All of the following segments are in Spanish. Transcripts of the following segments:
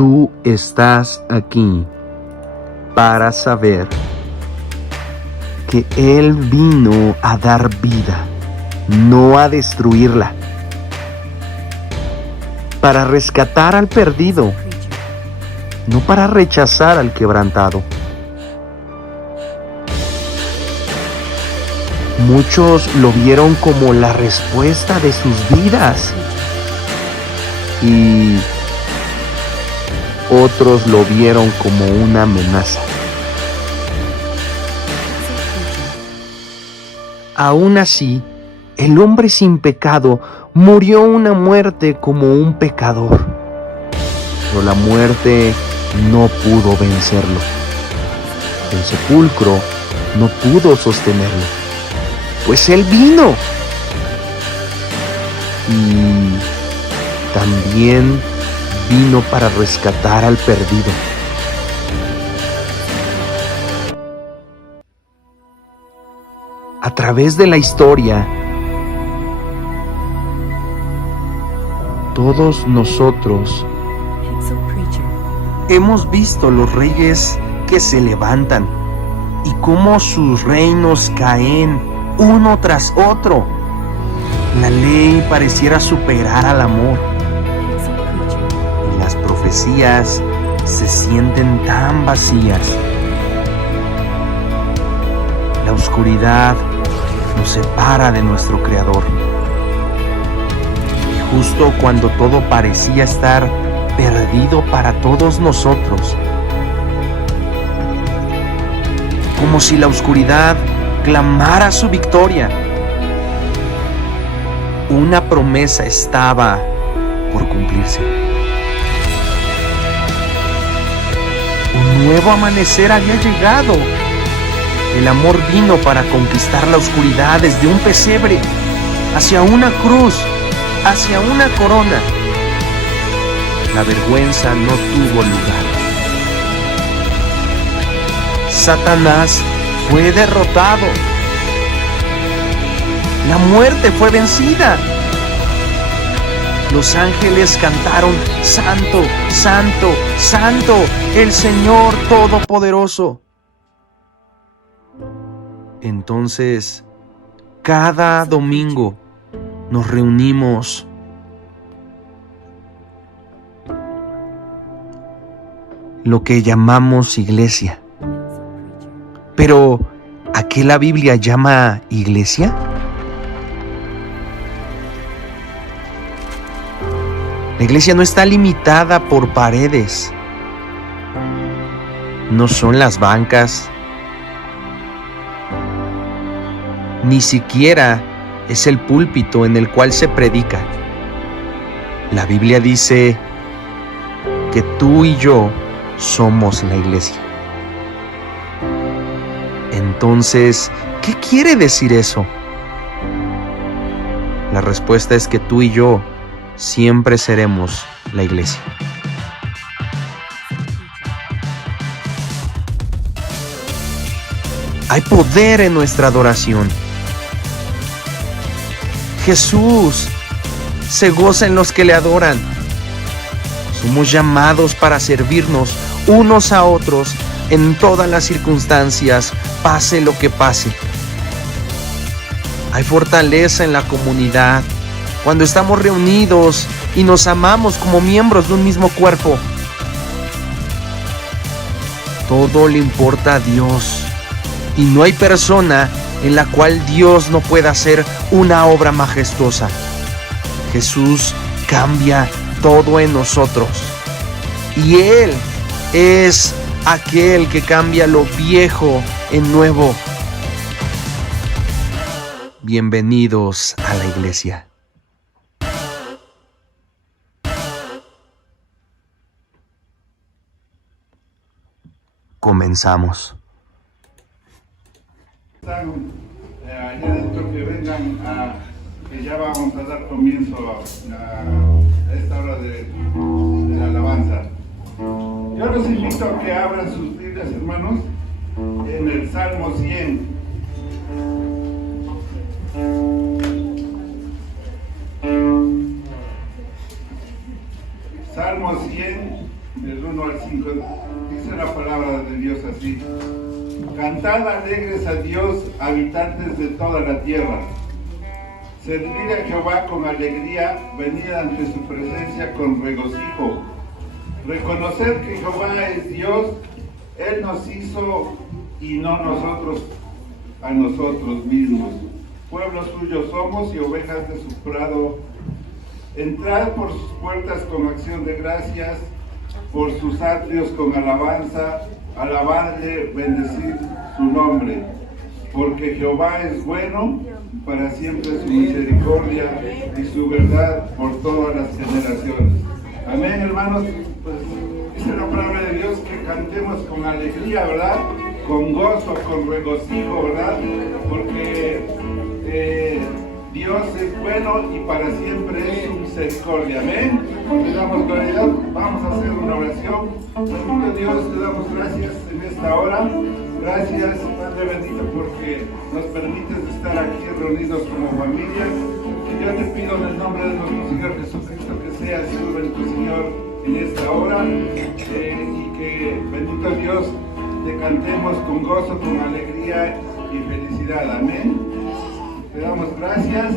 Tú estás aquí para saber que Él vino a dar vida, no a destruirla, para rescatar al perdido, no para rechazar al quebrantado. Muchos lo vieron como la respuesta de sus vidas y otros lo vieron como una amenaza. Aún así, el hombre sin pecado murió una muerte como un pecador, pero la muerte no pudo vencerlo. El sepulcro no pudo sostenerlo, pues Él vino. Y también vino para rescatar al perdido. A través de la historia, todos nosotros hemos visto los reyes que se levantan y cómo sus reinos caen uno tras otro. La ley pareciera superar al amor y las profecías se sienten tan vacías. La oscuridad nos separa de nuestro Creador. Y justo cuando todo parecía estar perdido para todos nosotros, como si la oscuridad clamara su victoria, una promesa estaba por cumplirse. Un nuevo amanecer había llegado. El amor vino para conquistar la oscuridad desde un pesebre, hacia una cruz, hacia una corona. La vergüenza no tuvo lugar. Satanás fue derrotado. La muerte fue vencida. Los ángeles cantaron: Santo, Santo, Santo, el Señor Todopoderoso. Entonces, cada domingo nos reunimos lo que llamamos iglesia. Pero, ¿a qué la Biblia llama iglesia? La iglesia no está limitada por paredes. No son las bancas. Ni siquiera es el púlpito en el cual se predica. La Biblia dice que tú y yo somos la iglesia. Entonces, ¿qué quiere decir eso? La respuesta es que tú y yo siempre seremos la iglesia. Hay poder en nuestra adoración. Jesús se goza en los que le adoran. Somos llamados para servirnos unos a otros en todas las circunstancias, pase lo que pase. Hay fortaleza en la comunidad cuando estamos reunidos y nos amamos como miembros de un mismo cuerpo. Todo le importa a Dios y no hay persona en la cual Dios no pueda hacer una obra majestuosa. Jesús cambia todo en nosotros y Él es aquel que cambia lo viejo en nuevo. Bienvenidos a la iglesia. Comenzamos. Allá adentro que vengan que ya vamos a dar comienzo a esta hora de la alabanza. Yo los invito a que abran sus Biblias, hermanos, en el Salmo 100. Salmo 100, del 1 al 5, dice la palabra de Dios así: cantad alegres a Dios, habitantes de toda la tierra. Servid a Jehová con alegría, venid ante su presencia con regocijo. Reconocer que Jehová es Dios, Él nos hizo y no nosotros a nosotros mismos. Pueblo suyo somos y ovejas de su prado. Entrad por sus puertas con acción de gracias, por sus atrios con alabanza, alabadle, bendecid su nombre. Porque Jehová es bueno, para siempre su misericordia y su verdad por todas las generaciones. Amén, hermanos. Pues dice la palabra de Dios que cantemos con alegría, ¿verdad? Con gozo, con regocijo, ¿verdad? Porque Dios es bueno y para siempre es su misericordia. Amén. Le damos gloria a Dios. Vamos a hacer una oración. Bendito Dios, te damos gracias en esta hora. Gracias, Padre bendito, porque nos permites estar aquí reunidos como familia. Y yo te pido en el nombre de nuestro Señor Jesucristo que seas tú, bendito Señor, en esta hora, y que, bendito Dios, te cantemos con gozo, con alegría y felicidad. Amén. Te damos gracias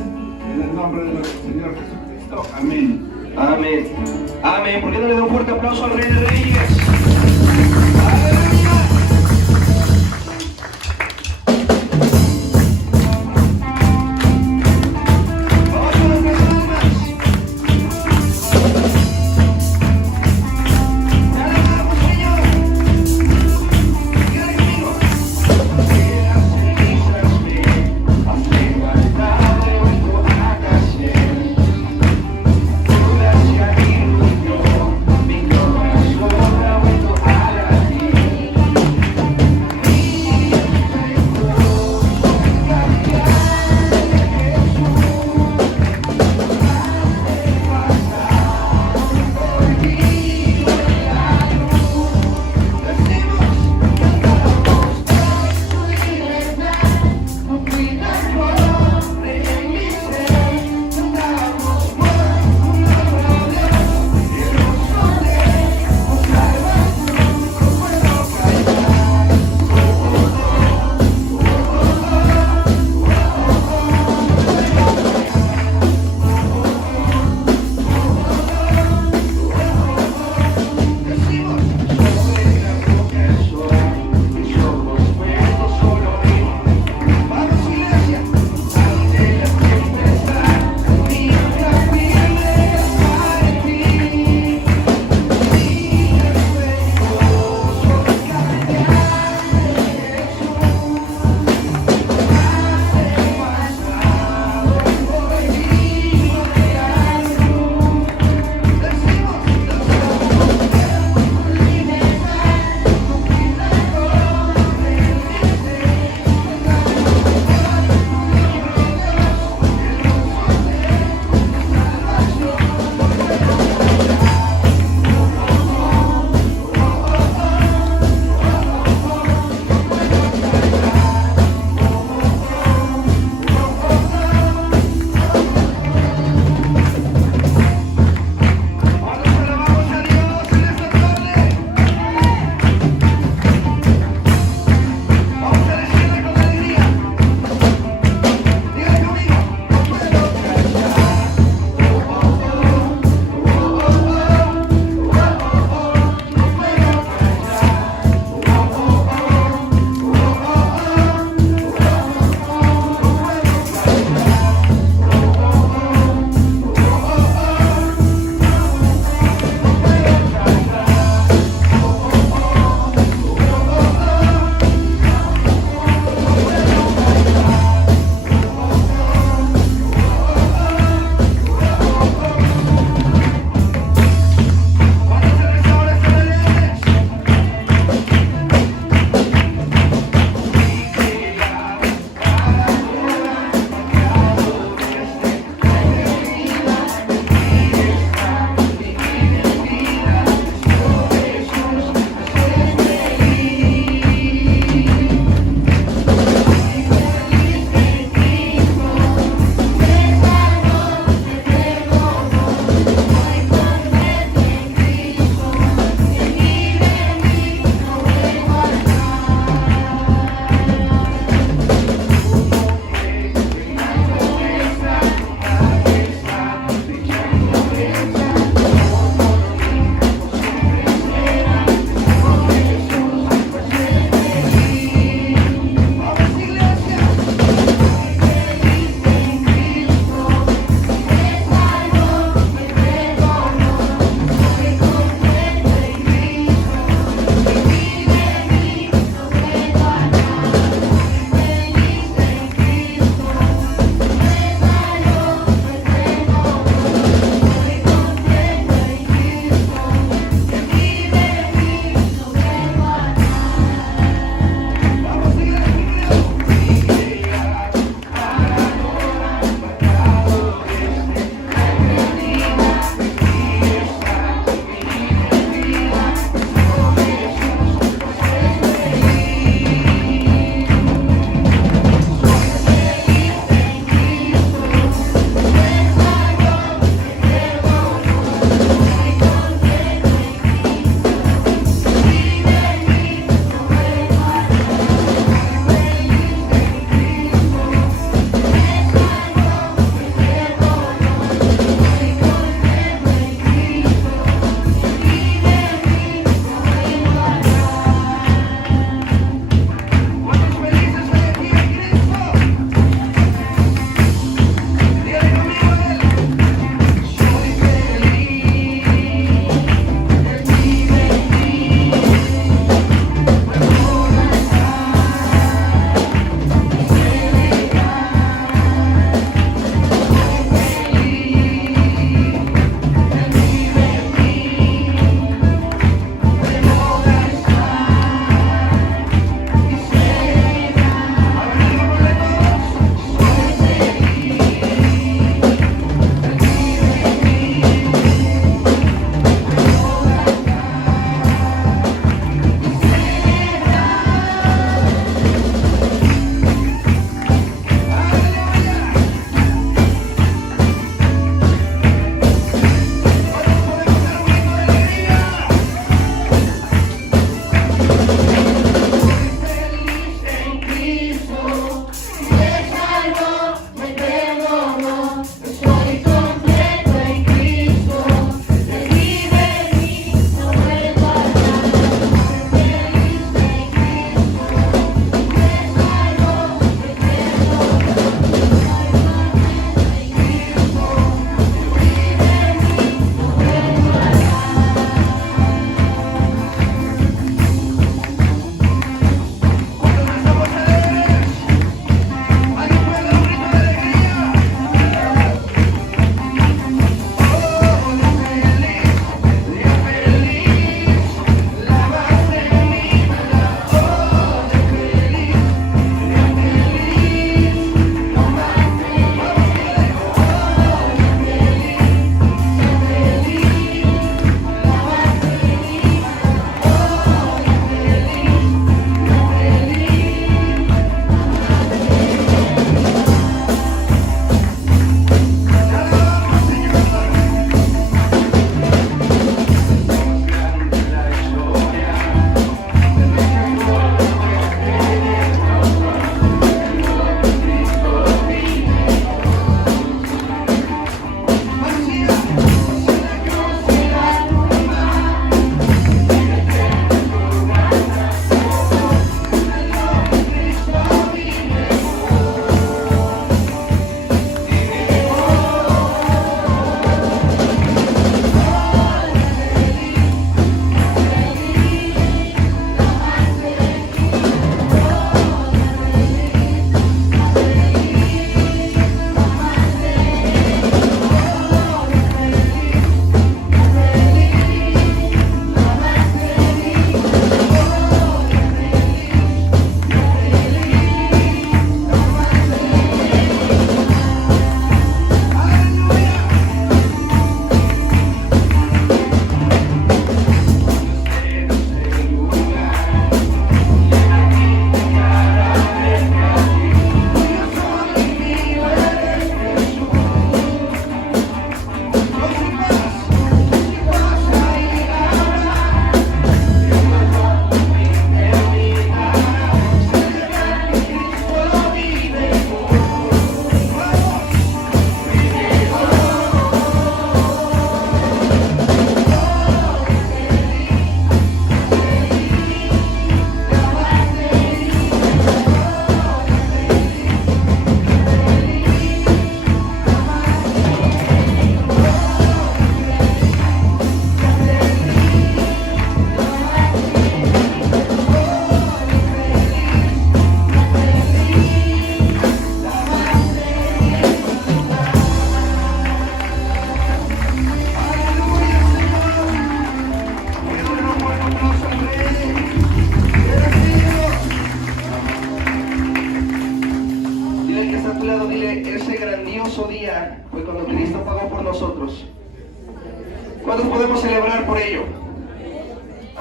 en el nombre de nuestro Señor Jesucristo. Amén. Amén. Amén. ¿Por qué no le da un fuerte aplauso al Rey de Reyes? ¡Aleluya! Ahora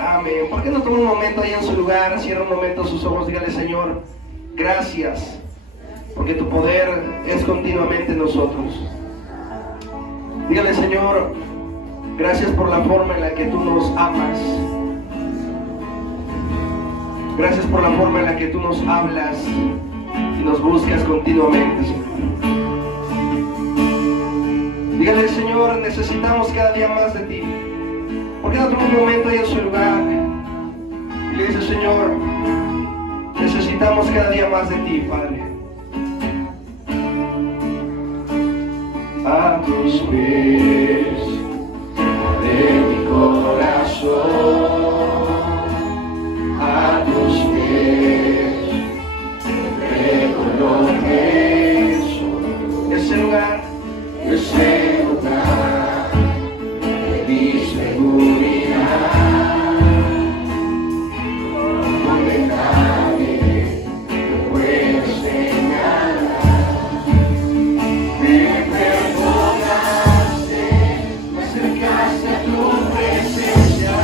Amén. ¿Por qué no toma un momento ahí en su lugar? Cierra un momento sus ojos. Dígale, Señor, gracias. Porque tu poder es continuamente en nosotros. Dígale, Señor, gracias por la forma en la que tú nos amas. Gracias por la forma en la que tú nos hablas y nos buscas continuamente, Señor. Dígale, Señor, necesitamos cada día más de ti. ¿Por qué no toma un momento ahí en su lugar? Y le dice, Señor, necesitamos cada día más de ti, Padre. A tus pies de mi corazón, a tus pies entrego lo que soy. Ese lugar de mi seguridad, donde nadie me puede señalar. Me perdonaste, me acercaste a tu presencia.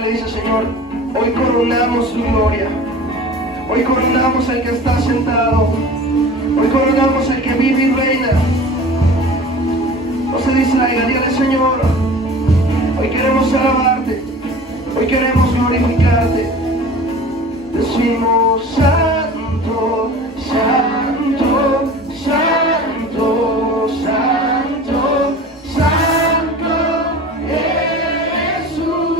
le dice, Señor, hoy coronamos tu gloria. Hoy coronamos al que está sentado. Hoy coronamos al que vive y reina. No se distraiga, dígale, Señor, hoy queremos alabarte. Hoy queremos glorificarte. Decimos santo, santo, santo, santo, santo Jesús.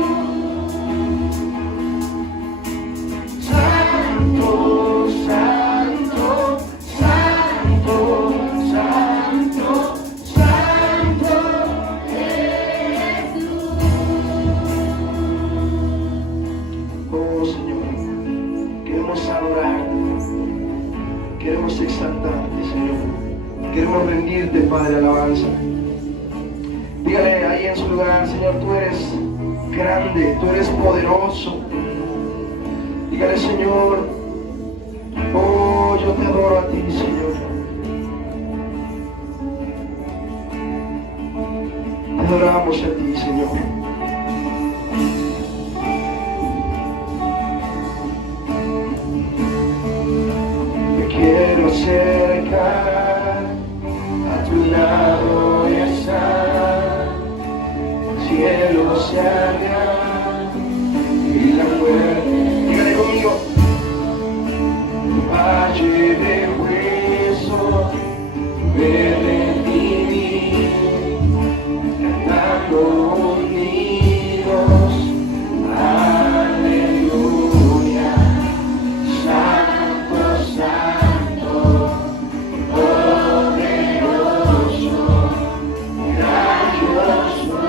Santo, santo, santo, santo, santo Jesús. Oh Señor, queremos adorarte, queremos exaltarte, Señor, queremos rendirte, Padre, alabanza. Dígale ahí en su lugar, Señor, tú eres grande, tú eres poderoso. Dígale, Señor, oh, yo te adoro a ti, Señor. Te adoramos a ti, Señor. Me quiero acercar a tu lado estar. Cielo se abra y la muerte. Dígale conmigo. Valle de hueso, me redimí, cantando unidos, aleluya. Santo, santo, poderoso, grandioso,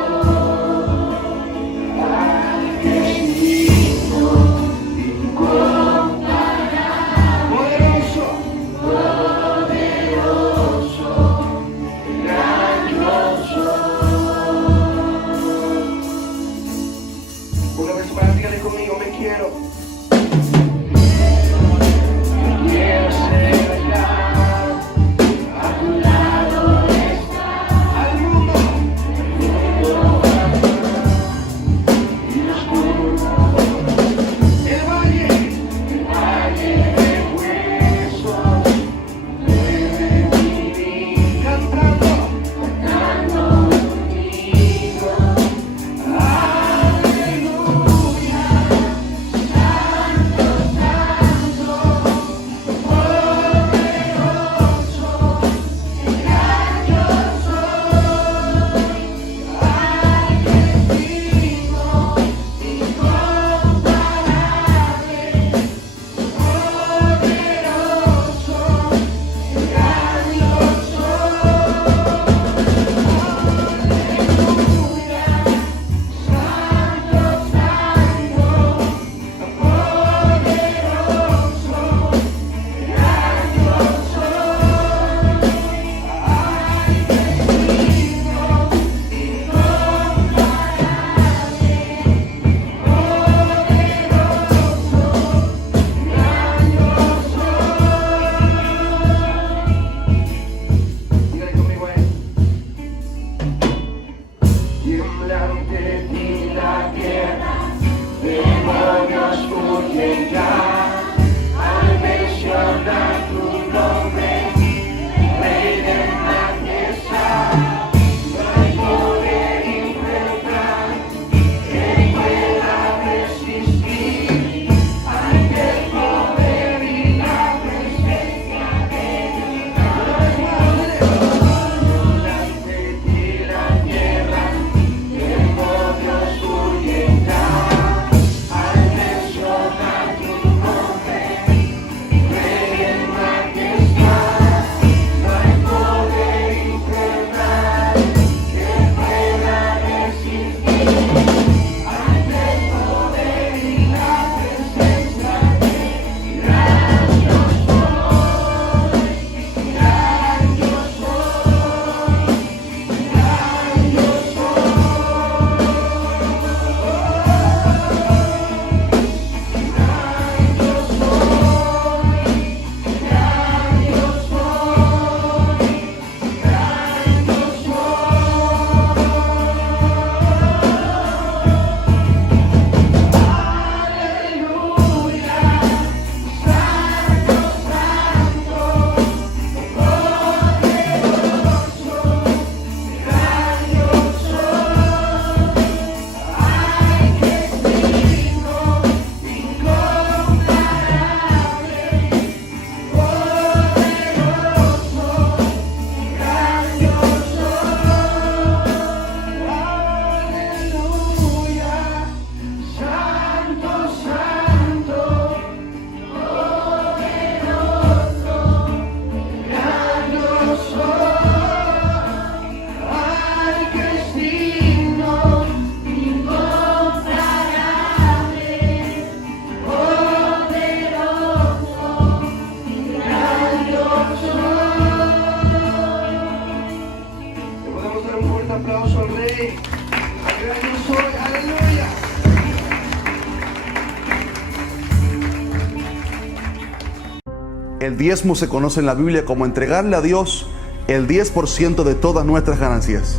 el diezmo se conoce en la Biblia como entregarle a Dios el 10% de todas nuestras ganancias.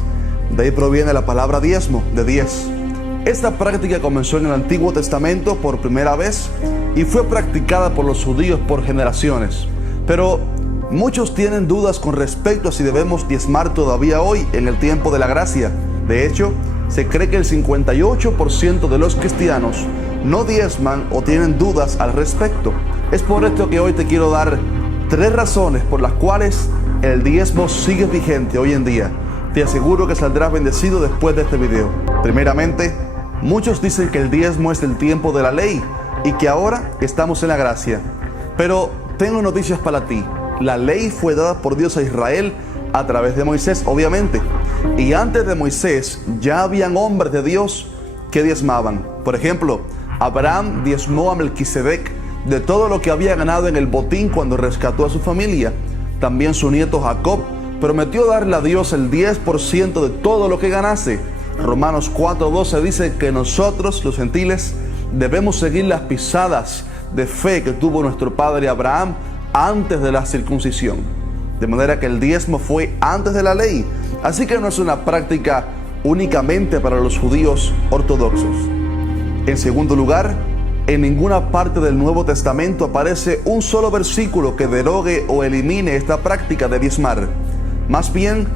De ahí proviene la palabra diezmo, de 10. Esta práctica comenzó en el Antiguo Testamento por primera vez y fue practicada por los judíos por generaciones. Pero muchos tienen dudas con respecto a si debemos diezmar todavía hoy en el tiempo de la gracia. De hecho, se cree que el 58% de los cristianos no diezman o tienen dudas al respecto. Es por esto que hoy te quiero dar 3 razones por las cuales el diezmo sigue vigente hoy en día. Te aseguro que saldrás bendecido después de este video. Primeramente, muchos dicen que el diezmo es del tiempo de la ley y que ahora estamos en la gracia. Pero tengo noticias para ti. La ley fue dada por Dios a Israel a través de Moisés, obviamente. Y antes de Moisés ya habían hombres de Dios que diezmaban. Por ejemplo, Abraham diezmó a Melquisedec de todo lo que había ganado en el botín cuando rescató a su familia. También su nieto Jacob prometió darle a Dios el 10% de todo lo que ganase. Romanos 4:12 dice que nosotros, los gentiles, debemos seguir las pisadas de fe que tuvo nuestro padre Abraham antes de la circuncisión. De manera que el diezmo fue antes de la ley. Así que no es una práctica únicamente para los judíos ortodoxos. En segundo lugar, en ninguna parte del Nuevo Testamento aparece un solo versículo que derogue o elimine esta práctica de diezmar. Más bien,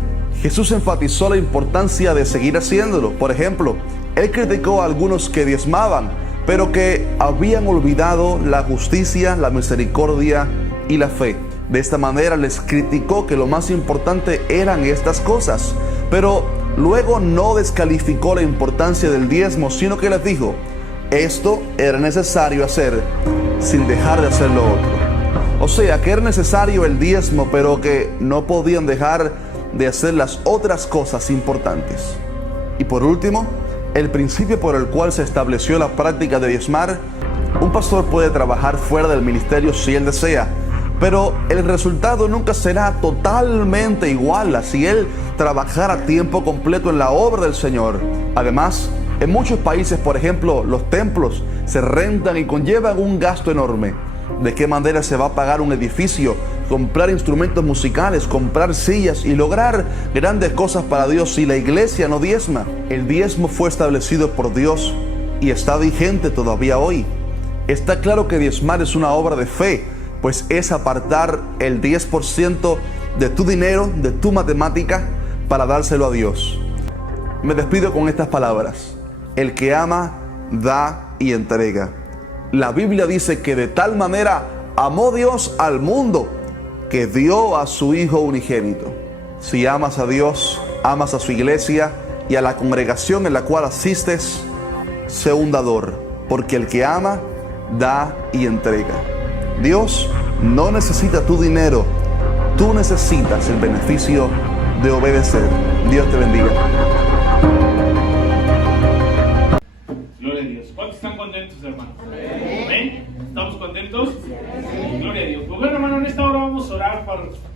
Jesús enfatizó la importancia de seguir haciéndolo. Por ejemplo, Él criticó a algunos que diezmaban, pero que habían olvidado la justicia, la misericordia y la fe. De esta manera les criticó que lo más importante eran estas cosas, pero luego no descalificó la importancia del diezmo, sino que les dijo, esto era necesario hacer sin dejar de hacer lo otro. O sea, que era necesario el diezmo, pero que no podían dejar de hacer las otras cosas importantes. Y por último, el principio por el cual se estableció la práctica de diezmar. Un pastor puede trabajar fuera del ministerio si él desea, pero el resultado nunca será totalmente igual a si él trabajara a tiempo completo en la obra del Señor. Además, en muchos países, por ejemplo, los templos se rentan y conllevan un gasto enorme. ¿De qué manera se va a pagar un edificio, comprar instrumentos musicales, comprar sillas y lograr grandes cosas para Dios si la iglesia no diezma? El diezmo fue establecido por Dios y está vigente todavía hoy. Está claro que diezmar es una obra de fe, pues es apartar el 10% de tu dinero, de tu matemática, para dárselo a Dios. Me despido con estas palabras. El que ama, da y entrega. La Biblia dice que de tal manera amó Dios al mundo que dio a su Hijo unigénito. Si amas a Dios, amas a su iglesia y a la congregación en la cual asistes, sé un dador, porque el que ama, da y entrega. Dios no necesita tu dinero, tú necesitas el beneficio de obedecer. Dios te bendiga. Gloria a Dios. ¿Cuántos están contentos, hermanos? ¿Amén? ¿Estamos contentos? Gloria a Dios. Pues bueno, hermano, en esta hora vamos a orar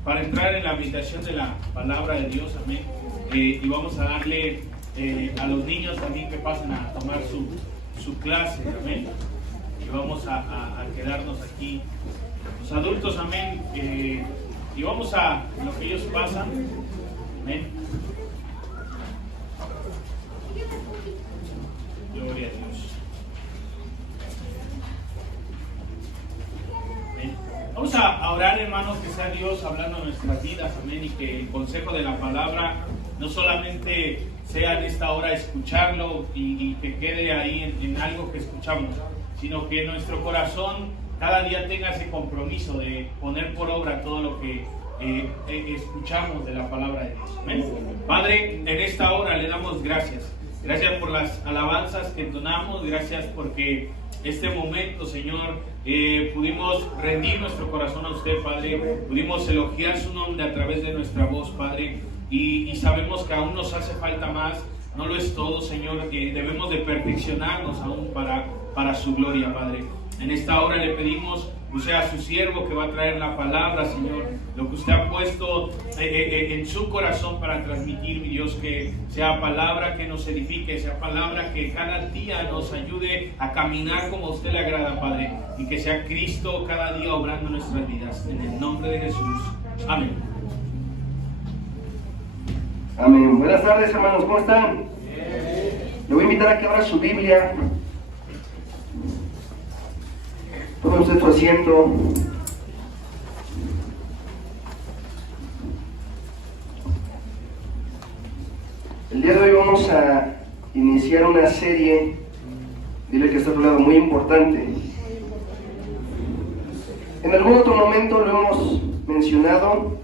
para entrar en la meditación de la palabra de Dios. Amén. Y vamos a darle a los niños también que pasen a tomar su clase. Amén. Y vamos a quedarnos aquí los adultos. Amén. Y vamos a lo que ellos pasan. Amén. Gloria a Dios. Amén. Vamos a orar, hermanos, que sea Dios hablando en nuestras vidas, amén, y que el consejo de la palabra no solamente sea en esta hora escucharlo y que quede ahí en algo que escuchamos, sino que nuestro corazón cada día tenga ese compromiso de poner por obra todo lo que escuchamos de la palabra de Dios. Amén. Padre, en esta hora le damos gracias. Gracias por las alabanzas que entonamos, gracias porque este momento, Señor, pudimos rendir nuestro corazón a usted, Padre, pudimos elogiar su nombre a través de nuestra voz, Padre, y sabemos que aún nos hace falta más, no lo es todo, Señor, debemos de perfeccionarnos aún para su gloria, Padre. En esta hora le pedimos use a su siervo que va a traer la palabra, Señor, lo que usted ha puesto en su corazón para transmitir, mi Dios, que sea palabra que nos edifique, sea palabra que cada día nos ayude a caminar como a usted le agrada, Padre, y que sea Cristo cada día obrando en nuestras vidas, en el nombre de Jesús. Amén. Amén. Buenas tardes, hermanos, ¿cómo están? Le voy a invitar a que abra su Biblia. Tome usted su asiento. El día de hoy vamos a iniciar una serie, dile que está a tu lado, muy importante. En algún otro momento lo hemos mencionado,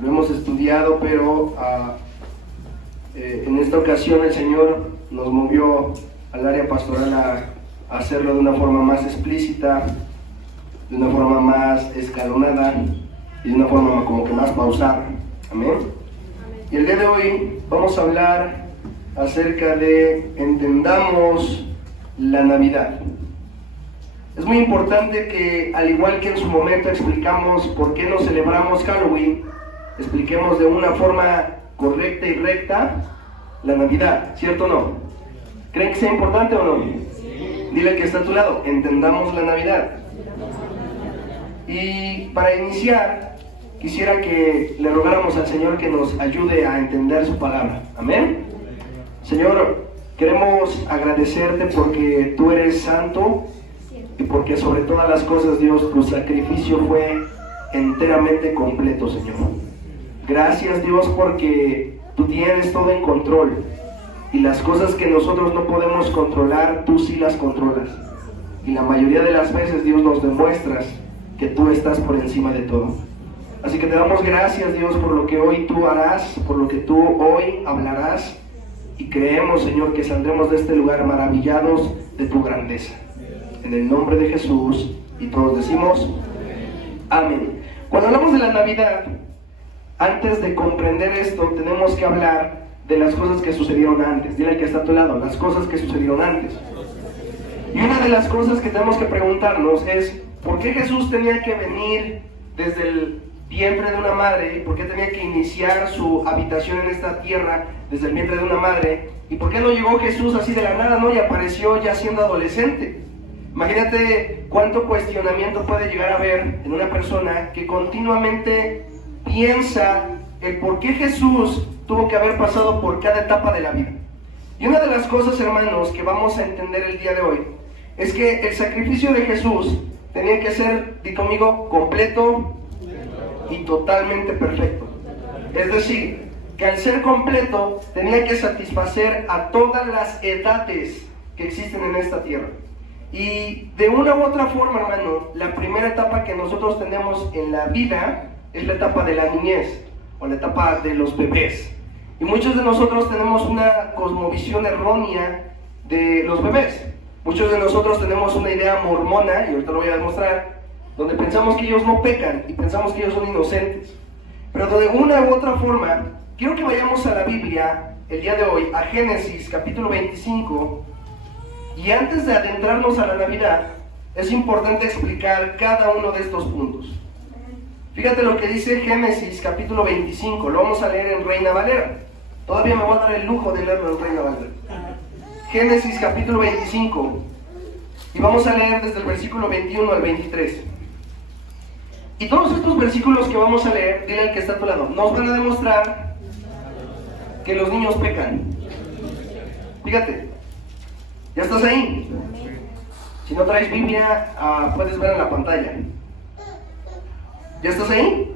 lo hemos estudiado, pero en esta ocasión el Señor nos movió al área pastoral a hacerlo de una forma más explícita, de una forma más escalonada y de una forma como que más pausada. Amén. Y el día de hoy vamos a hablar acerca de entendamos la Navidad. Es muy importante que, al igual que en su momento explicamos por qué no celebramos Halloween, expliquemos de una forma correcta y recta la Navidad, ¿cierto o no? ¿Creen que sea importante o no? Sí. Dile al que está a tu lado, entendamos la Navidad. Y para iniciar, quisiera que le rogáramos al Señor que nos ayude a entender su palabra. Amén. Señor, queremos agradecerte porque tú eres santo y porque sobre todas las cosas, Dios, tu sacrificio fue enteramente completo, Señor. Gracias, Dios, porque tú tienes todo en control y las cosas que nosotros no podemos controlar, tú sí las controlas. Y la mayoría de las veces, Dios, nos demuestras que tú estás por encima de todo. Así que te damos gracias, Dios, por lo que hoy tú harás, por lo que tú hoy hablarás, y creemos, Señor, que saldremos de este lugar maravillados de tu grandeza. En el nombre de Jesús, y todos decimos amén. Cuando hablamos de la Navidad, antes de comprender esto, tenemos que hablar de las cosas que sucedieron antes. Dile al que está a tu lado, las cosas que sucedieron antes. Y una de las cosas que tenemos que preguntarnos es, ¿por qué Jesús tenía que venir desde el vientre de una madre? ¿Y por qué tenía que iniciar su habitación en esta tierra desde el vientre de una madre? ¿Y por qué no llegó Jesús así de la nada, no? Y apareció ya siendo adolescente. Imagínate cuánto cuestionamiento puede llegar a haber en una persona que continuamente piensa el por qué Jesús tuvo que haber pasado por cada etapa de la vida. Y una de las cosas, hermanos, que vamos a entender el día de hoy es que el sacrificio de Jesús tenía que ser, di conmigo, completo y totalmente perfecto. Es decir, que al ser completo tenía que satisfacer a todas las edades que existen en esta tierra. Y de una u otra forma, hermano, la primera etapa que nosotros tenemos en la vida es la etapa de la niñez o la etapa de los bebés. Y muchos de nosotros tenemos una cosmovisión errónea de los bebés. Muchos de nosotros tenemos una idea mormona, y ahorita lo voy a demostrar, donde pensamos que ellos no pecan y pensamos que ellos son inocentes. Pero de una u otra forma, quiero que vayamos a la Biblia el día de hoy, a Génesis capítulo 25, y antes de adentrarnos a la Navidad, es importante explicar cada uno de estos puntos. Fíjate lo que dice Génesis capítulo 25, lo vamos a leer en Reina Valera. Todavía me voy a dar el lujo de leerlo en Reina Valera. Génesis capítulo 25, y vamos a leer desde el versículo 21 al 23. Y todos estos versículos que vamos a leer, dile al que está a tu lado, nos van a demostrar que los niños pecan. Fíjate, ¿ya estás ahí? Si no traes Biblia, puedes ver en la pantalla. ¿Ya estás ahí?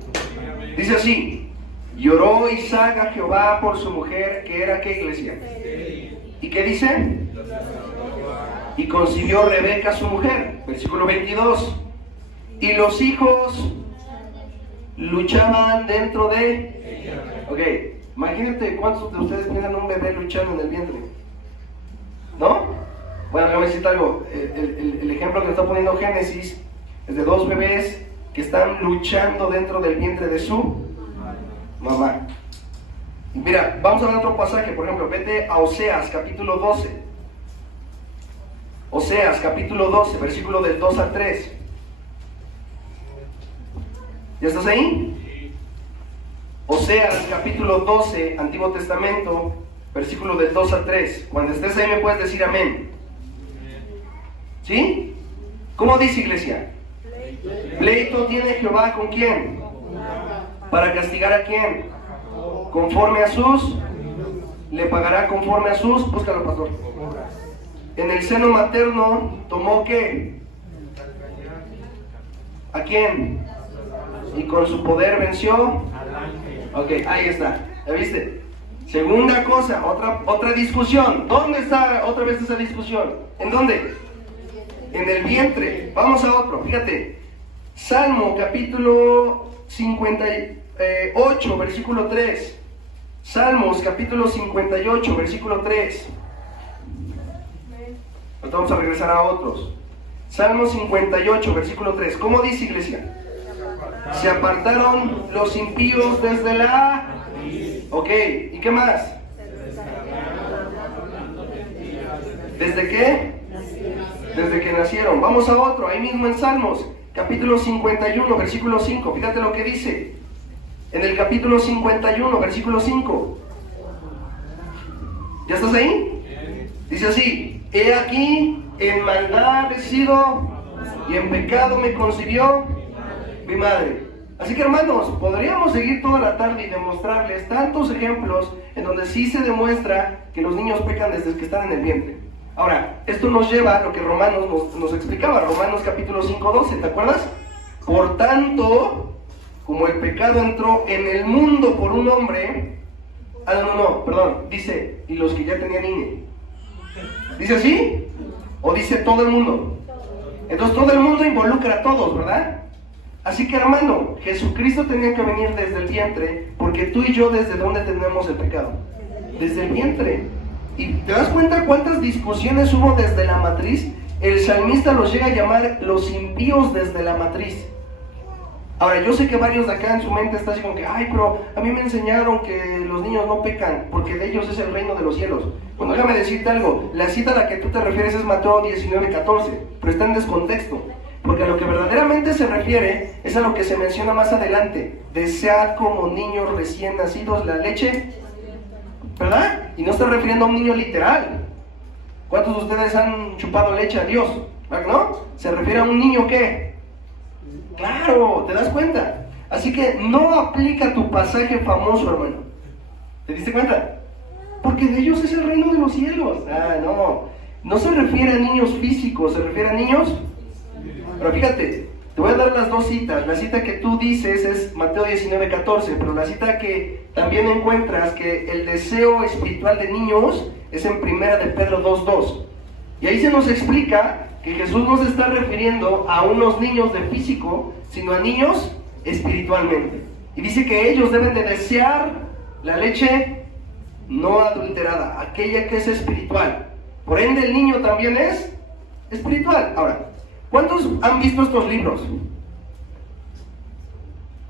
Dice así: lloró Isaac a Jehová por su mujer, que era, ¿qué, iglesia? ¿Y qué dice? Y concibió Rebeca su mujer, versículo 22. Y los hijos luchaban dentro de... Ok, imagínate cuántos de ustedes miran un bebé luchando en el vientre. ¿No? Bueno, le voy a decir algo. El ejemplo que está poniendo Génesis es de dos bebés que están luchando dentro del vientre de su mamá. Y mira, vamos a ver otro pasaje. Por ejemplo, vete a Oseas capítulo 12. Oseas capítulo 12, versículo del 2 al 3. ¿Ya estás ahí? Oseas, capítulo 12, Antiguo Testamento, versículo del 2 al 3. Cuando estés ahí me puedes decir amén. ¿Sí? ¿Cómo dice, iglesia? Pleito tiene Jehová ¿con quién? ¿Para castigar a quién? Conforme a sus... Le pagará conforme a sus... Búscalo, pastor. En el seno materno tomó ¿qué? ¿A quién? Y con su poder venció. Ok, ahí está. ¿Ya viste? Segunda cosa, otra discusión. ¿Dónde está otra vez esa discusión? ¿En dónde? En el vientre. Vamos a otro, fíjate. Salmo capítulo 58, versículo 3. Salmos capítulo 58, versículo 3. Ahora vamos a regresar a otros. Salmo 58, versículo 3. ¿Cómo dice, iglesia? Se apartaron los impíos desde la... Ok, ¿y qué más? ¿Desde qué? Desde que nacieron. Vamos a otro, ahí mismo en Salmos, capítulo 51, versículo 5. Fíjate lo que dice. En el capítulo 51, versículo 5. ¿Ya estás ahí? Dice así: he aquí, en maldad he sido, y en pecado me concibió mi madre. Así que, hermanos, podríamos seguir toda la tarde y demostrarles tantos ejemplos en donde sí se demuestra que los niños pecan desde que están en el vientre. Ahora, esto nos lleva a lo que Romanos nos explicaba, Romanos capítulo 5:12, ¿te acuerdas? Por tanto, como el pecado entró en el mundo por un hombre... dice, y los que ya tenían INE. ¿Dice así? ¿O dice todo el mundo? Entonces todo el mundo involucra a todos, ¿verdad? Así que, hermano, Jesucristo tenía que venir desde el vientre, porque tú y yo, ¿desde dónde tenemos el pecado? Desde el vientre. ¿Y te das cuenta cuántas discusiones hubo desde la matriz? El salmista los llega a llamar los impíos desde la matriz. Ahora, yo sé que varios de acá en su mente están así como que, ay, pero a mí me enseñaron que los niños no pecan, porque de ellos es el reino de los cielos. Bueno, déjame decirte algo, la cita a la que tú te refieres es Mateo 19:14, pero está en descontexto, porque a lo que verdaderamente se refiere es a lo que se menciona más adelante: desead como niños recién nacidos la leche, ¿verdad? Y no está refiriendo a un niño literal. ¿Cuántos de ustedes han chupado leche a Dios? ¿Verdad que no? Se refiere a un niño ¿qué? Claro, ¿te das cuenta? Así que no aplica tu pasaje famoso, hermano. ¿Te diste cuenta? Porque de ellos es el reino de los cielos. No se refiere a niños físicos, se refiere a niños... Pero fíjate, te voy a dar las dos citas. La cita que tú dices es Mateo 19:14, pero la cita que también encuentras que el deseo espiritual de niños es en 1 de Pedro 2:2. Y ahí se nos explica que Jesús no se está refiriendo a unos niños de físico, sino a niños espiritualmente. Y dice que ellos deben de desear la leche no adulterada, aquella que es espiritual. Por ende, el niño también es espiritual. Ahora, ¿cuántos han visto estos libros?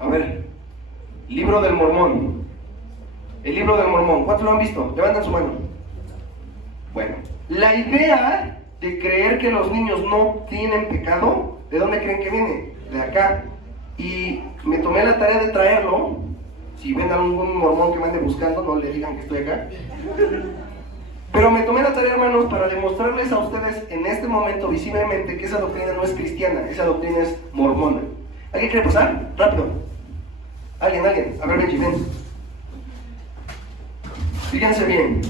A ver, Libro del Mormón. El Libro del Mormón, ¿cuántos lo han visto? Levanten su mano. Bueno, la idea de creer que los niños no tienen pecado, ¿de dónde creen que viene? De acá. Y me tomé la tarea de traerlo. Si ven a algún mormón que me ande buscando, no le digan que estoy acá. Pero me tomé la tarea, hermanos, para demostrarles a ustedes en este momento visiblemente que esa doctrina no es cristiana, esa doctrina es mormona. ¿Alguien quiere pasar? Rápido. ¿Alguien? A ver, Benji, ven. Fíjense bien.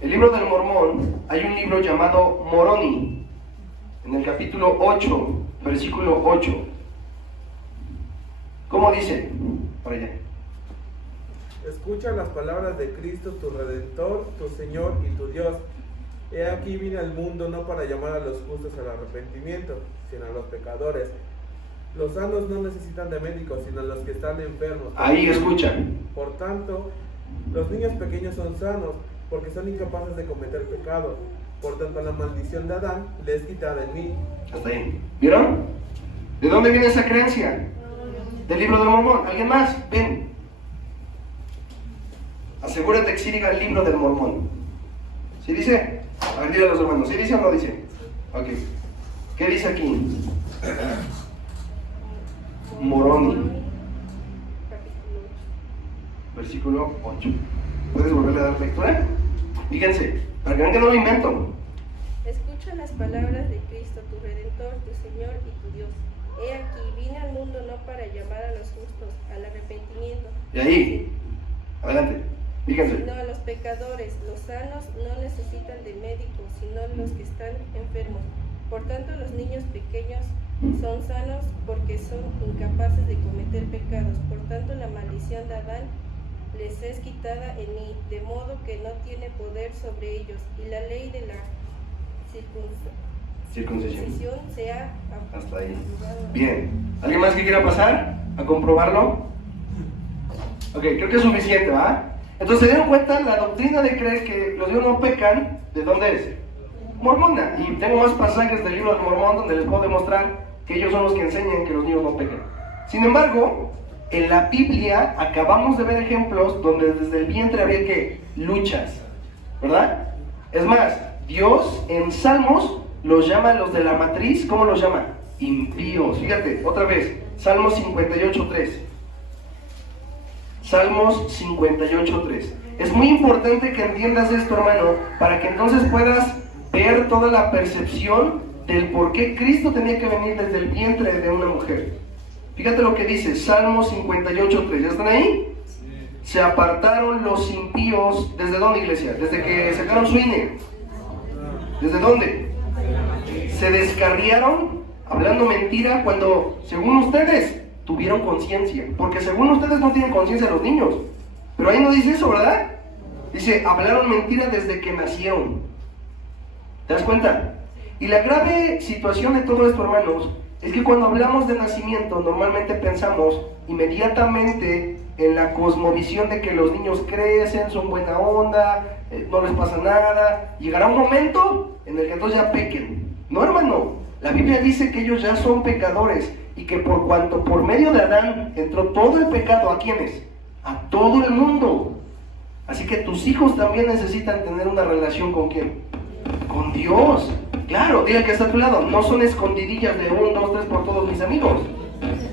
El Libro del Mormón, hay un libro llamado Moroni, en el capítulo 8, versículo 8. ¿Cómo dice? Por allá. Escucha las palabras de Cristo, tu Redentor, tu Señor y tu Dios. He aquí vine al mundo no para llamar a los justos al arrepentimiento, sino a los pecadores. Los sanos no necesitan de médicos, sino los que están enfermos. Ahí escuchan. Por tanto, los niños pequeños son sanos, porque son incapaces de cometer pecado. Por tanto, la maldición de Adán les es quitada en mí. Hasta ahí. ¿Vieron? ¿De dónde viene esa creencia? Del Libro del Mormón. ¿Alguien más? Ven. Asegúrate que sí diga el Libro del Mormón. ¿Sí dice? A ver, dile a los hermanos. ¿Sí dice o no dice? Ok. ¿Qué dice aquí? Moroni, versículo 8. ¿Puedes volverle a dar lectura? Fíjense, para que vean que no lo invento. Escucha las palabras de Cristo, tu Redentor, tu Señor y tu Dios. He aquí, vine al mundo no para llamar a los justos al arrepentimiento. Y ahí, adelante, fíjense. Sino a los pecadores. Los sanos no necesitan de médicos, sino los que están enfermos. Por tanto, los niños pequeños son sanos porque son incapaces de cometer pecados. Por tanto, la maldición de Adán les es quitada en mí, de modo que no tiene poder sobre ellos, y la ley de la circuncisión se ha hasta ahí. Bien, ¿alguien más que quiera pasar a comprobarlo? Ok, creo que es suficiente, ¿va? Entonces, ¿se dieron cuenta? La doctrina de creer que los niños no pecan, ¿de dónde es? Mormona. Y tengo más pasajes del libro del Mormón donde les puedo demostrar que ellos son los que enseñan que los niños no pecan. Sin embargo, en la Biblia acabamos de ver ejemplos donde desde el vientre había que luchas, ¿verdad? Es más, Dios en Salmos los llama a los de la matriz, ¿cómo los llama? Impíos. Fíjate, otra vez, Salmos 58:3. Salmos 58:3. Es muy importante que entiendas esto, hermano, para que entonces puedas ver toda la percepción del por qué Cristo tenía que venir desde el vientre de una mujer. Fíjate lo que dice, Salmos 58:3. ¿Ya están ahí? Sí. Se apartaron los impíos. ¿Desde dónde, iglesia? Desde que sacaron su INE. ¿Desde dónde? Se descarriaron hablando mentira cuando, según ustedes, tuvieron conciencia. Porque según ustedes no tienen conciencia los niños. Pero ahí no dice eso, ¿verdad? Dice, hablaron mentira desde que nacieron. ¿Te das cuenta? Y la grave situación de todo esto, hermanos, es que cuando hablamos de nacimiento, normalmente pensamos inmediatamente en la cosmovisión de que los niños crecen, son buena onda, no les pasa nada. Llegará un momento en el que entonces ya pequen. No, hermano, la Biblia dice que ellos ya son pecadores y que por cuanto por medio de Adán entró todo el pecado, ¿a quiénes? A todo el mundo. Así que tus hijos también necesitan tener una relación ¿con quién? Con Dios. Claro, diga que está a tu lado, no son escondidillas de 1, 2, 3 por todos mis amigos.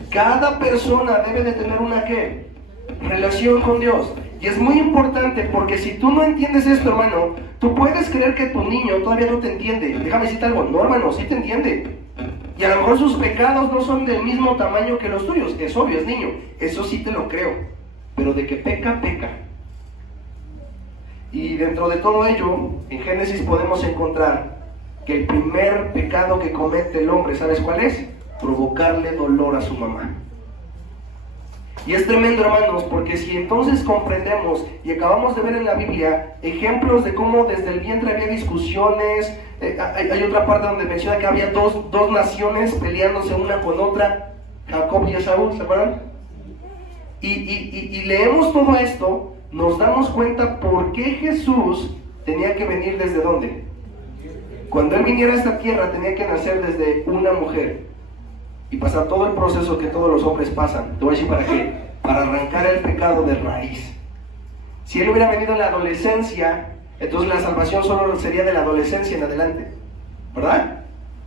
Cada persona debe de tener una ¿qué? Relación con Dios. Y es muy importante porque si tú no entiendes esto, hermano, tú puedes creer que tu niño todavía no te entiende. Déjame decirte algo, no, hermano, sí te entiende. Y a lo mejor sus pecados no son del mismo tamaño que los tuyos. Es obvio, es niño, eso sí te lo creo. Pero de que peca, peca. Y dentro de todo ello, en Génesis podemos encontrar que el primer pecado que comete el hombre, ¿sabes cuál es? Provocarle dolor a su mamá. Y es tremendo, hermanos, porque si entonces comprendemos y acabamos de ver en la Biblia ejemplos de cómo desde el vientre había discusiones, hay otra parte donde menciona que había dos naciones peleándose una con otra, Jacob y Esaú, ¿se acuerdan? Y leemos todo esto, nos damos cuenta por qué Jesús tenía que venir desde dónde. Cuando Él viniera a esta tierra tenía que nacer desde una mujer y pasar todo el proceso que todos los hombres pasan. Te voy a decir para qué. Para arrancar el pecado de raíz. Si Él hubiera venido en la adolescencia, entonces la salvación solo sería de la adolescencia en adelante, ¿verdad?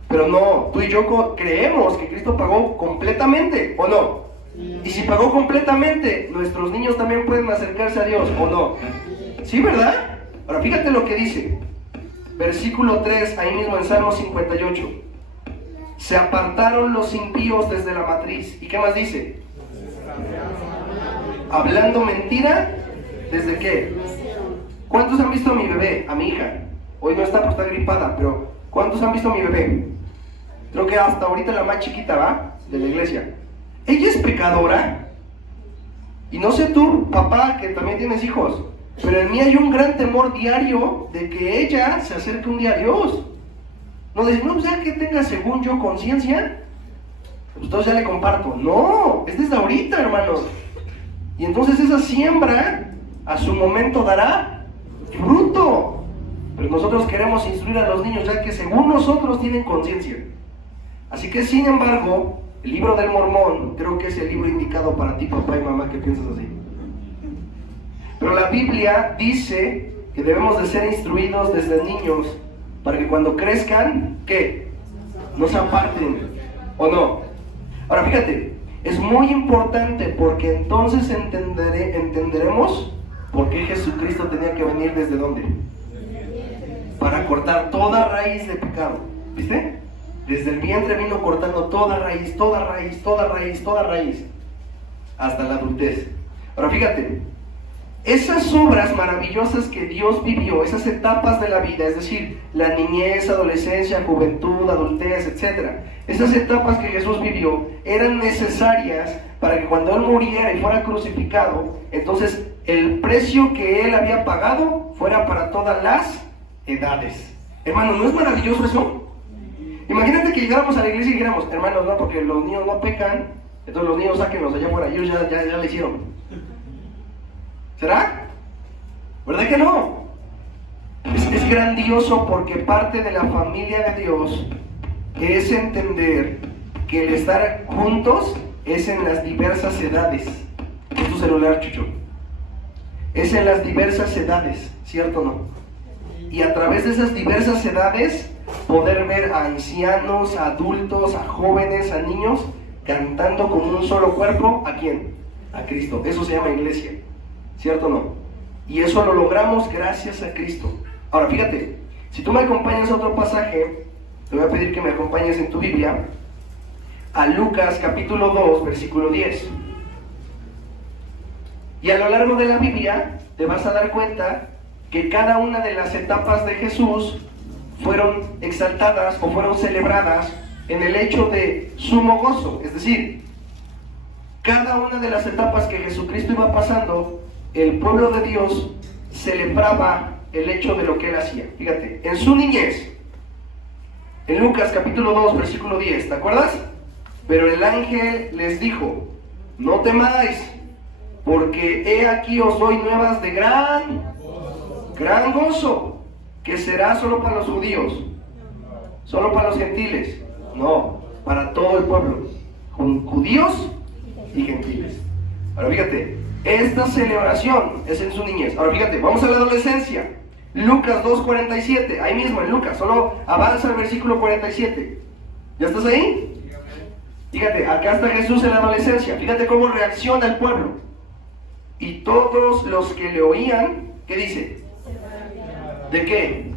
Pero no, tú y yo creemos que Cristo pagó completamente, ¿o no? Y si pagó completamente, nuestros niños también pueden acercarse a Dios, ¿o no? ¿Sí, verdad? Ahora fíjate lo que dice. Versículo 3, ahí mismo en Salmo 58. Se apartaron los impíos desde la matriz. ¿Y qué más dice? Hablando mentira, ¿desde qué? ¿Cuántos han visto a mi bebé? A mi hija. Hoy no está porque está gripada, pero ¿cuántos han visto a mi bebé? Creo que hasta ahorita la más chiquita, ¿va? De la iglesia. Ella es pecadora. Y no sé tú, papá, que también tienes hijos, pero en mí hay un gran temor diario de que ella se acerque un día a Dios. No decir, no, pues ya que tenga según yo conciencia, pues entonces ya le comparto. No, es desde ahorita, hermanos. Y entonces esa siembra a su momento dará fruto. Pero nosotros queremos instruir a los niños ya que según nosotros tienen conciencia. Así que sin embargo, el libro del Mormón creo que es el libro indicado para ti, papá y mamá, que piensas así. Pero la Biblia dice que debemos de ser instruidos desde niños para que cuando crezcan, ¿qué? No se aparten ¿O no? Ahora fíjate, es muy importante porque entonces entenderemos por qué Jesucristo tenía que venir desde dónde. Para cortar toda raíz de pecado. ¿Viste? Desde el vientre vino cortando toda raíz, toda raíz, toda raíz, toda raíz, hasta la adultez. Ahora fíjate, esas obras maravillosas que Dios vivió, esas etapas de la vida, es decir, la niñez, adolescencia, juventud, adultez, etc. Esas etapas que Jesús vivió eran necesarias para que cuando Él muriera y fuera crucificado, entonces el precio que Él había pagado fuera para todas las edades. Hermano, ¿no es maravilloso eso? Imagínate que llegáramos a la iglesia y dijéramos, hermanos, no, porque los niños no pecan, entonces los niños sáquenlos allá afuera, ellos ya lo hicieron. ¿Será? ¿Verdad que no? Es grandioso porque parte de la familia de Dios es entender que el estar juntos es en las diversas edades. Es tu celular, Chucho. Es en las diversas edades, ¿cierto o no? Y a través de esas diversas edades poder ver a ancianos, a adultos, a jóvenes, a niños cantando como un solo cuerpo. ¿A quién? A Cristo. Eso se llama iglesia, ¿cierto o no? Y eso lo logramos gracias a Cristo. Ahora fíjate, si tú me acompañas a otro pasaje, te voy a pedir que me acompañes en tu Biblia a Lucas capítulo 2 versículo 10. Y a lo largo de la Biblia te vas a dar cuenta que cada una de las etapas de Jesús fueron exaltadas o fueron celebradas en el hecho de sumo gozo. Es decir, cada una de las etapas que Jesucristo iba pasando, el pueblo de Dios celebraba el hecho de lo que Él hacía. Fíjate, en su niñez, en Lucas capítulo 2 versículo 10, ¿te acuerdas? Pero el ángel les dijo, no temáis, porque he aquí os doy nuevas de gran gozo, que será solo para los judíos, solo para los gentiles, no, para todo el pueblo, judíos y gentiles. Ahora fíjate, esta celebración es en su niñez. Ahora fíjate, vamos a la adolescencia. Lucas 2:47, ahí mismo en Lucas, solo avanza el versículo 47. ¿Ya estás ahí? Fíjate, acá está Jesús en la adolescencia. Fíjate cómo reacciona el pueblo. Y todos los que le oían, ¿qué dice? ¿De qué?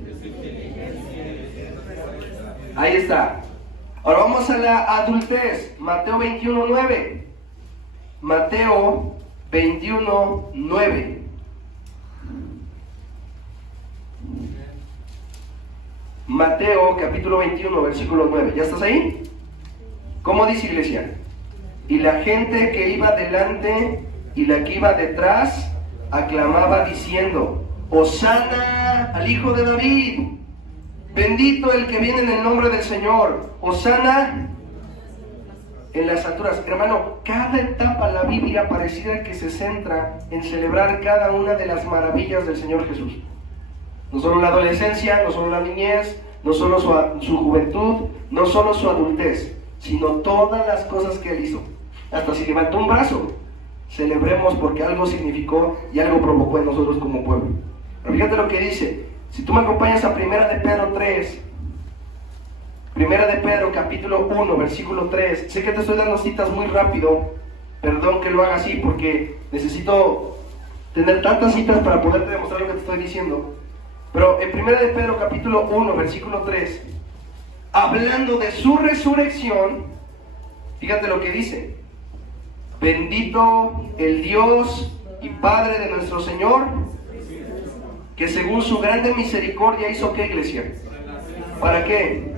Ahí está. Ahora vamos a la adultez. Mateo 21:9. Mateo 21:9. Mateo capítulo 21 versículo 9. ¿Ya estás ahí? ¿Cómo dice, iglesia? Y la gente que iba delante y la que iba detrás aclamaba diciendo, Hosana al Hijo de David, bendito el que viene en el nombre del Señor, Hosana en las alturas. Hermano, cada etapa de la Biblia pareciera que se centra en celebrar cada una de las maravillas del Señor Jesús. No solo la adolescencia, no solo la niñez, no solo su juventud, no solo su adultez, sino todas las cosas que Él hizo. Hasta si levantó un brazo, celebremos porque algo significó y algo provocó en nosotros como pueblo. Pero fíjate lo que dice. Si tú me acompañas a 1 de Pedro 3, 1 de Pedro capítulo 1 versículo 3. Sé que te estoy dando citas muy rápido, perdón que lo haga así porque necesito tener tantas citas para poderte demostrar lo que te estoy diciendo. Pero en 1 de Pedro capítulo 1 versículo 3, hablando de su resurrección, fíjate lo que dice. Bendito el Dios y Padre de nuestro Señor, que según su grande misericordia hizo, ¿qué, iglesia? ¿Para qué?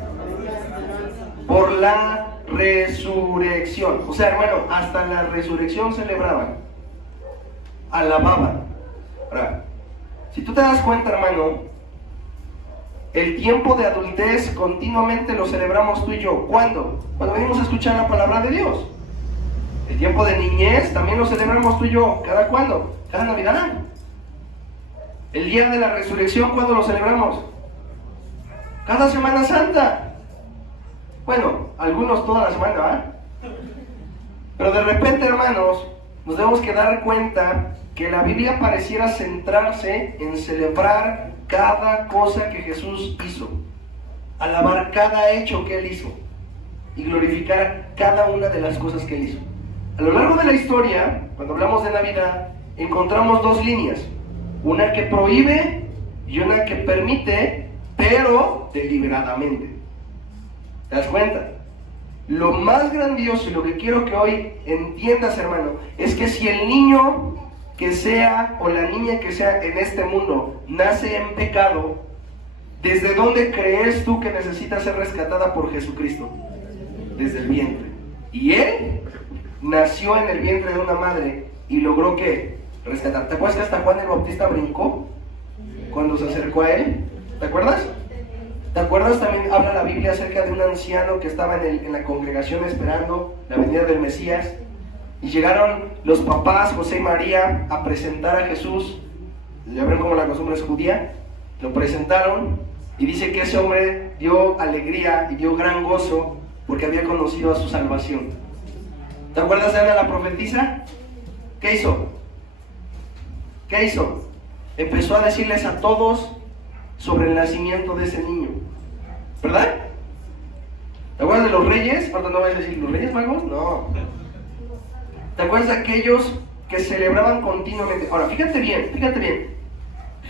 Por la resurrección. O sea, hermano, hasta la resurrección celebraban, alababan. Ahora, si tú te das cuenta, hermano, el tiempo de adultez continuamente lo celebramos tú y yo. ¿Cuándo? Cuando venimos a escuchar la palabra de Dios. El tiempo de niñez también lo celebramos tú y yo. ¿Cada cuándo? Cada Navidad. El día de la resurrección, ¿cuándo lo celebramos? Cada Semana Santa. Bueno, algunos toda la semana, ¿verdad? Pero de repente, hermanos, nos debemos que dar cuenta que la Biblia pareciera centrarse en celebrar cada cosa que Jesús hizo, alabar cada hecho que Él hizo. y glorificar cada una de las cosas que Él hizo. A lo largo de la historia, cuando hablamos de Navidad, encontramos dos líneas, una que prohíbe y una que permite, pero deliberadamente. ¿Te das cuenta? Lo más grandioso y lo que quiero que hoy entiendas, hermano, es que si el niño que sea o la niña que sea en este mundo nace en pecado, ¿desde dónde crees tú que necesita ser rescatada por Jesucristo? Desde el vientre. Y Él nació en el vientre de una madre y logró ¿qué? Rescatar. ¿Te acuerdas que hasta Juan el Bautista brincó cuando se acercó a Él? ¿Te acuerdas? ¿Te acuerdas? También habla la Biblia acerca de un anciano que estaba en la congregación esperando la venida del Mesías. Y llegaron los papás, José y María, a presentar a Jesús. Ya ven cómo la costumbre es judía. Lo presentaron y dice que ese hombre dio alegría y dio gran gozo porque había conocido a su salvación. ¿Te acuerdas de Ana la profetisa? ¿Qué hizo? ¿Qué hizo? Empezó a decirles a todos sobre el nacimiento de ese niño, ¿verdad? ¿Te acuerdas de los reyes? ¿Cuánto no vas a decir los reyes magos? No. ¿Te acuerdas de aquellos que celebraban continuamente? Ahora, fíjate bien.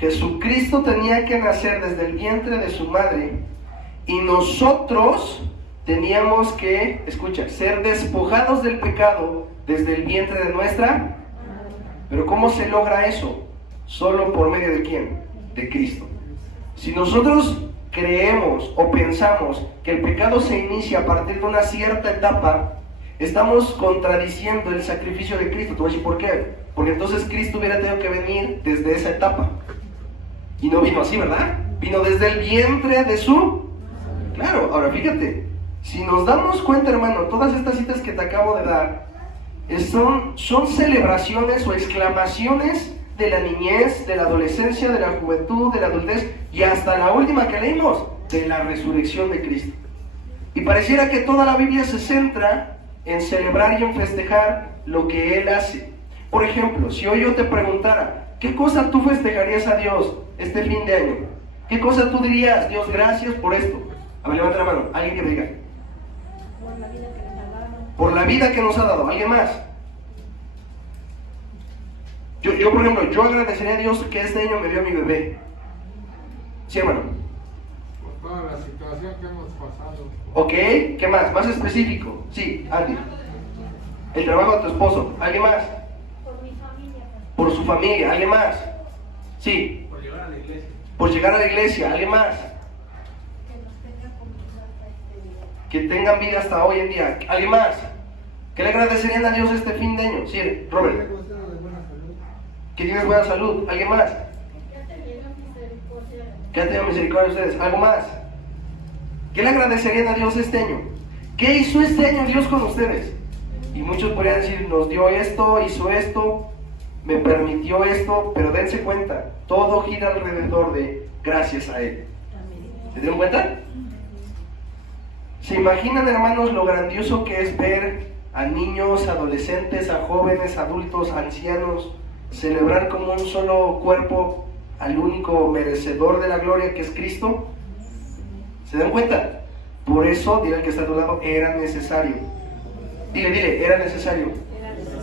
Jesucristo tenía que nacer desde el vientre de su madre y nosotros teníamos que, escucha, ser despojados del pecado desde el vientre de nuestra. Pero ¿cómo se logra eso? Solo por medio de ¿quién? De Cristo. Si nosotros creemos o pensamos que el pecado se inicia a partir de una cierta etapa, estamos contradiciendo el sacrificio de Cristo. Te voy a decir por qué. Porque entonces Cristo hubiera tenido que venir desde esa etapa. Y no vino así, ¿verdad? Vino desde el vientre de su... Claro, ahora fíjate. Si nos damos cuenta, hermano, todas estas citas que te acabo de dar son celebraciones o exclamaciones de la niñez, de la adolescencia, de la juventud, de la adultez y hasta la última que leímos, de la resurrección de Cristo. Y pareciera que toda la Biblia se centra en celebrar y en festejar lo que Él hace. Por ejemplo, si hoy yo te preguntara, ¿qué cosa tú festejarías a Dios este fin de año? ¿Qué cosa tú dirías, Dios, gracias por esto? A ver, levanta la mano, alguien que me diga. Por la vida que nos ha dado. Por la vida que nos ha dado, ¿alguien más? Yo, por ejemplo, yo agradecería a Dios que este año me dio a mi bebé. Sí, hermano. Por toda la situación que hemos pasado. Ok, ¿qué más? Más específico. Sí, Andy. El trabajo de tu esposo. ¿Alguien más? Por mi familia. Por su familia. ¿Alguien más? Sí. Por llegar a la iglesia. Por llegar a la iglesia. ¿Alguien más? Que nos tenga con vida hasta este día. Que tengan vida hasta hoy en día. ¿Alguien más? ¿Qué le agradecerían a Dios este fin de año? Sí, Robert. Que tienes buena salud. ¿Alguien más? Que ha tenido misericordia. Que ha tenido misericordia de ustedes. ¿Algo más? ¿Qué le agradecerían a Dios este año? ¿Qué hizo este año Dios con ustedes? Y muchos podrían decir, nos dio esto, hizo esto, me permitió esto, pero dense cuenta, todo gira alrededor de gracias a Él. ¿Se dieron cuenta? ¿Se imaginan, hermanos, lo grandioso que es ver a niños, adolescentes, a jóvenes, adultos, ancianos, celebrar como un solo cuerpo al único merecedor de la gloria que es Cristo? ¿Se dan cuenta? Por eso, dile al que está a tu lado, era necesario. Dile, era necesario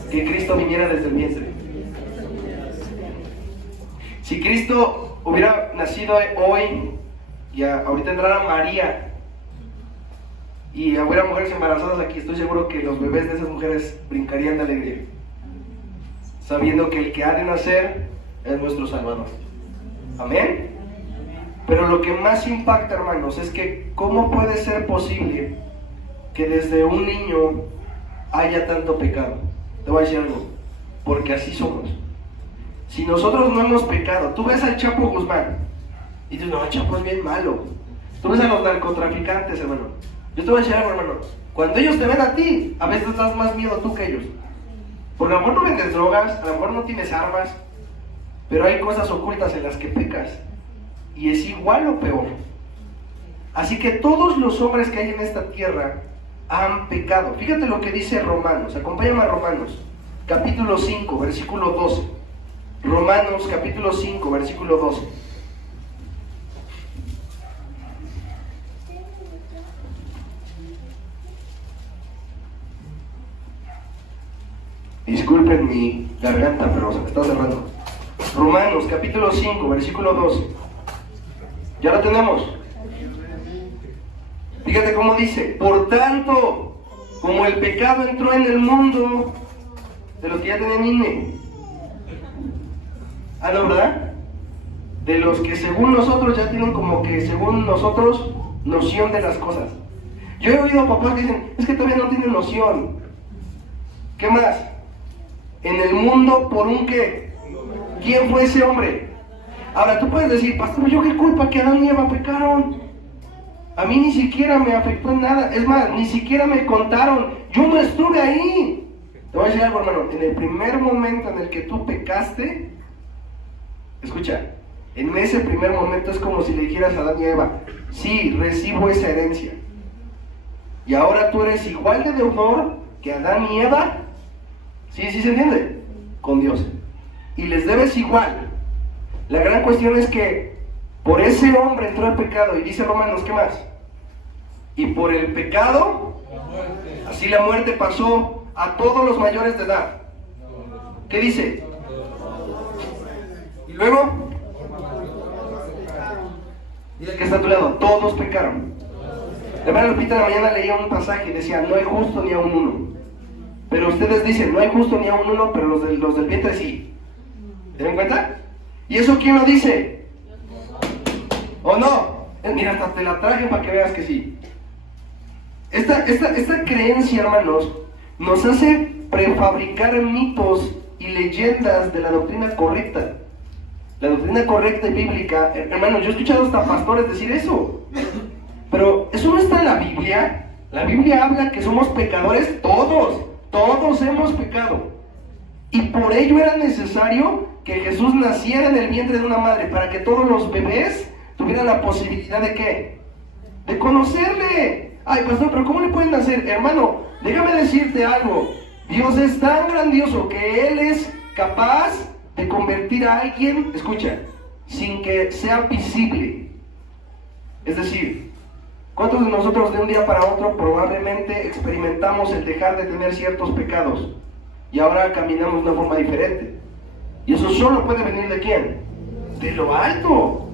que Cristo viniera desde el vientre. Si Cristo hubiera nacido hoy y ahorita entrara María y hubiera mujeres embarazadas aquí, estoy seguro que los bebés de esas mujeres brincarían de alegría, sabiendo que el que ha de nacer es nuestro Salvador. Amén. Pero lo que más impacta, hermanos, es que ¿cómo puede ser posible que desde un niño haya tanto pecado? Te voy a decir algo, porque así somos. Si nosotros no hemos pecado, tú ves al Chapo Guzmán y dices, no, el Chapo es bien malo. Tú ves a los narcotraficantes, hermano. Yo te voy a decir algo, hermano, cuando ellos te ven a ti, a veces das más miedo tú que ellos. Porque a lo mejor no vendes drogas, a lo mejor no tienes armas, pero hay cosas ocultas en las que pecas. Y es igual o peor. Así que todos los hombres que hay en esta tierra han pecado. Fíjate lo que dice Romanos. Acompáñame a Romanos, capítulo 5, versículo 12. Romanos, capítulo 5, versículo 12. Disculpen mi garganta, pero se me está cerrando. Romanos capítulo 5, versículo 12. ¿Ya lo tenemos? Fíjate cómo dice: por tanto, como el pecado entró en el mundo, de los que ya tienen INE. Ah, ¿no, verdad? De los que según nosotros ya tienen como que según nosotros noción de las cosas. Yo he oído papás que dicen, es que todavía no tienen noción. ¿Qué más? En el mundo, ¿por un qué? ¿Quién fue ese hombre? Ahora tú puedes decir, pastor, ¿yo qué culpa que Adán y Eva pecaron? A mí ni siquiera me afectó en nada. Es más, ni siquiera me contaron. Yo no estuve ahí. Te voy a decir algo, hermano. En el primer momento en el que tú pecaste, escucha, en ese primer momento es como si le dijeras a Adán y Eva, sí, recibo esa herencia. Y ahora tú eres igual de deudor que Adán y Eva. ¿Sí se entiende? Con Dios. Y les debes igual. La gran cuestión es que por ese hombre entró el pecado. Y dice Romanos, ¿qué más? Y por el pecado, así la muerte pasó a todos los mayores de edad. ¿Qué dice? Y luego, dile que está a tu lado, todos pecaron. La hermana Lupita en la mañana leía un pasaje y decía, no hay justo ni a un uno. Pero ustedes dicen, no hay justo ni a un uno, pero los del vientre sí. ¿Se dan cuenta? ¿Y eso quién lo dice? ¿O no? Mira, hasta te la traje para que veas que sí. Esta creencia, hermanos, nos hace prefabricar mitos y leyendas de la doctrina correcta. La doctrina correcta y bíblica, hermanos, yo he escuchado hasta pastores decir eso. Pero eso no está en la Biblia. La Biblia habla que somos pecadores todos hemos pecado. Y por ello era necesario que Jesús naciera en el vientre de una madre, para que todos los bebés tuvieran la posibilidad de ¿qué? De conocerle. Ay, pastor, pero ¿cómo le pueden nacer? Hermano, déjame decirte algo. Dios es tan grandioso que Él es capaz de convertir a alguien, escucha, sin que sea visible. Es decir, ¿cuántos de nosotros de un día para otro probablemente experimentamos el dejar de tener ciertos pecados y ahora caminamos de una forma diferente? Y eso solo puede venir ¿de quién? De lo alto.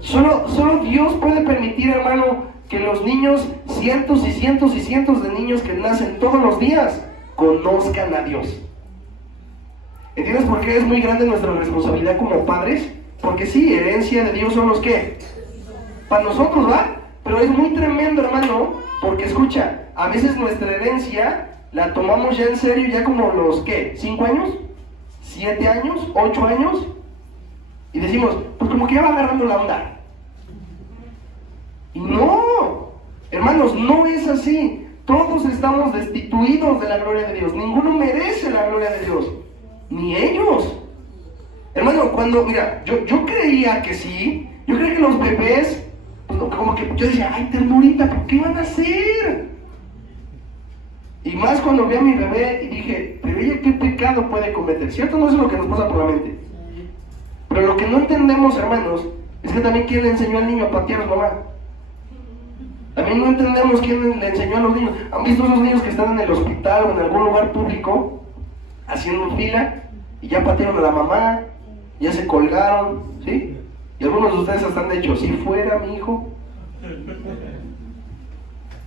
Solo Dios puede permitir, hermano, que los niños, cientos y cientos y cientos de niños que nacen todos los días, conozcan a Dios. ¿Entiendes por qué es muy grande nuestra responsabilidad como padres? Porque sí, herencia de Dios son los que para nosotros, ¿va? Pero es muy tremendo, hermano, porque escucha, a veces nuestra herencia la tomamos ya en serio, ya como los, ¿qué? ¿5 años? ¿7 años? ¿8 años? Y decimos, pues como que ya va agarrando la onda. Y no, hermanos, no es así. Todos estamos destituidos de la gloria de Dios. Ninguno merece la gloria de Dios, ni ellos. Hermano, mira, yo creía que sí. Yo creía que los bebés, como que yo decía, ay, ternurita, ¿por qué van a hacer? Y más cuando vi a mi bebé y dije, pero ella qué pecado puede cometer, ¿cierto? No es lo que nos pasa por la mente. Pero lo que no entendemos, hermanos, es que también quién le enseñó al niño a patear a su mamá. También no entendemos quién le enseñó a los niños. ¿Han visto esos niños que están en el hospital o en algún lugar público haciendo fila y ya patearon a la mamá, ya se colgaron, ¿sí? Y algunos de ustedes hasta han dicho, si fuera mi hijo.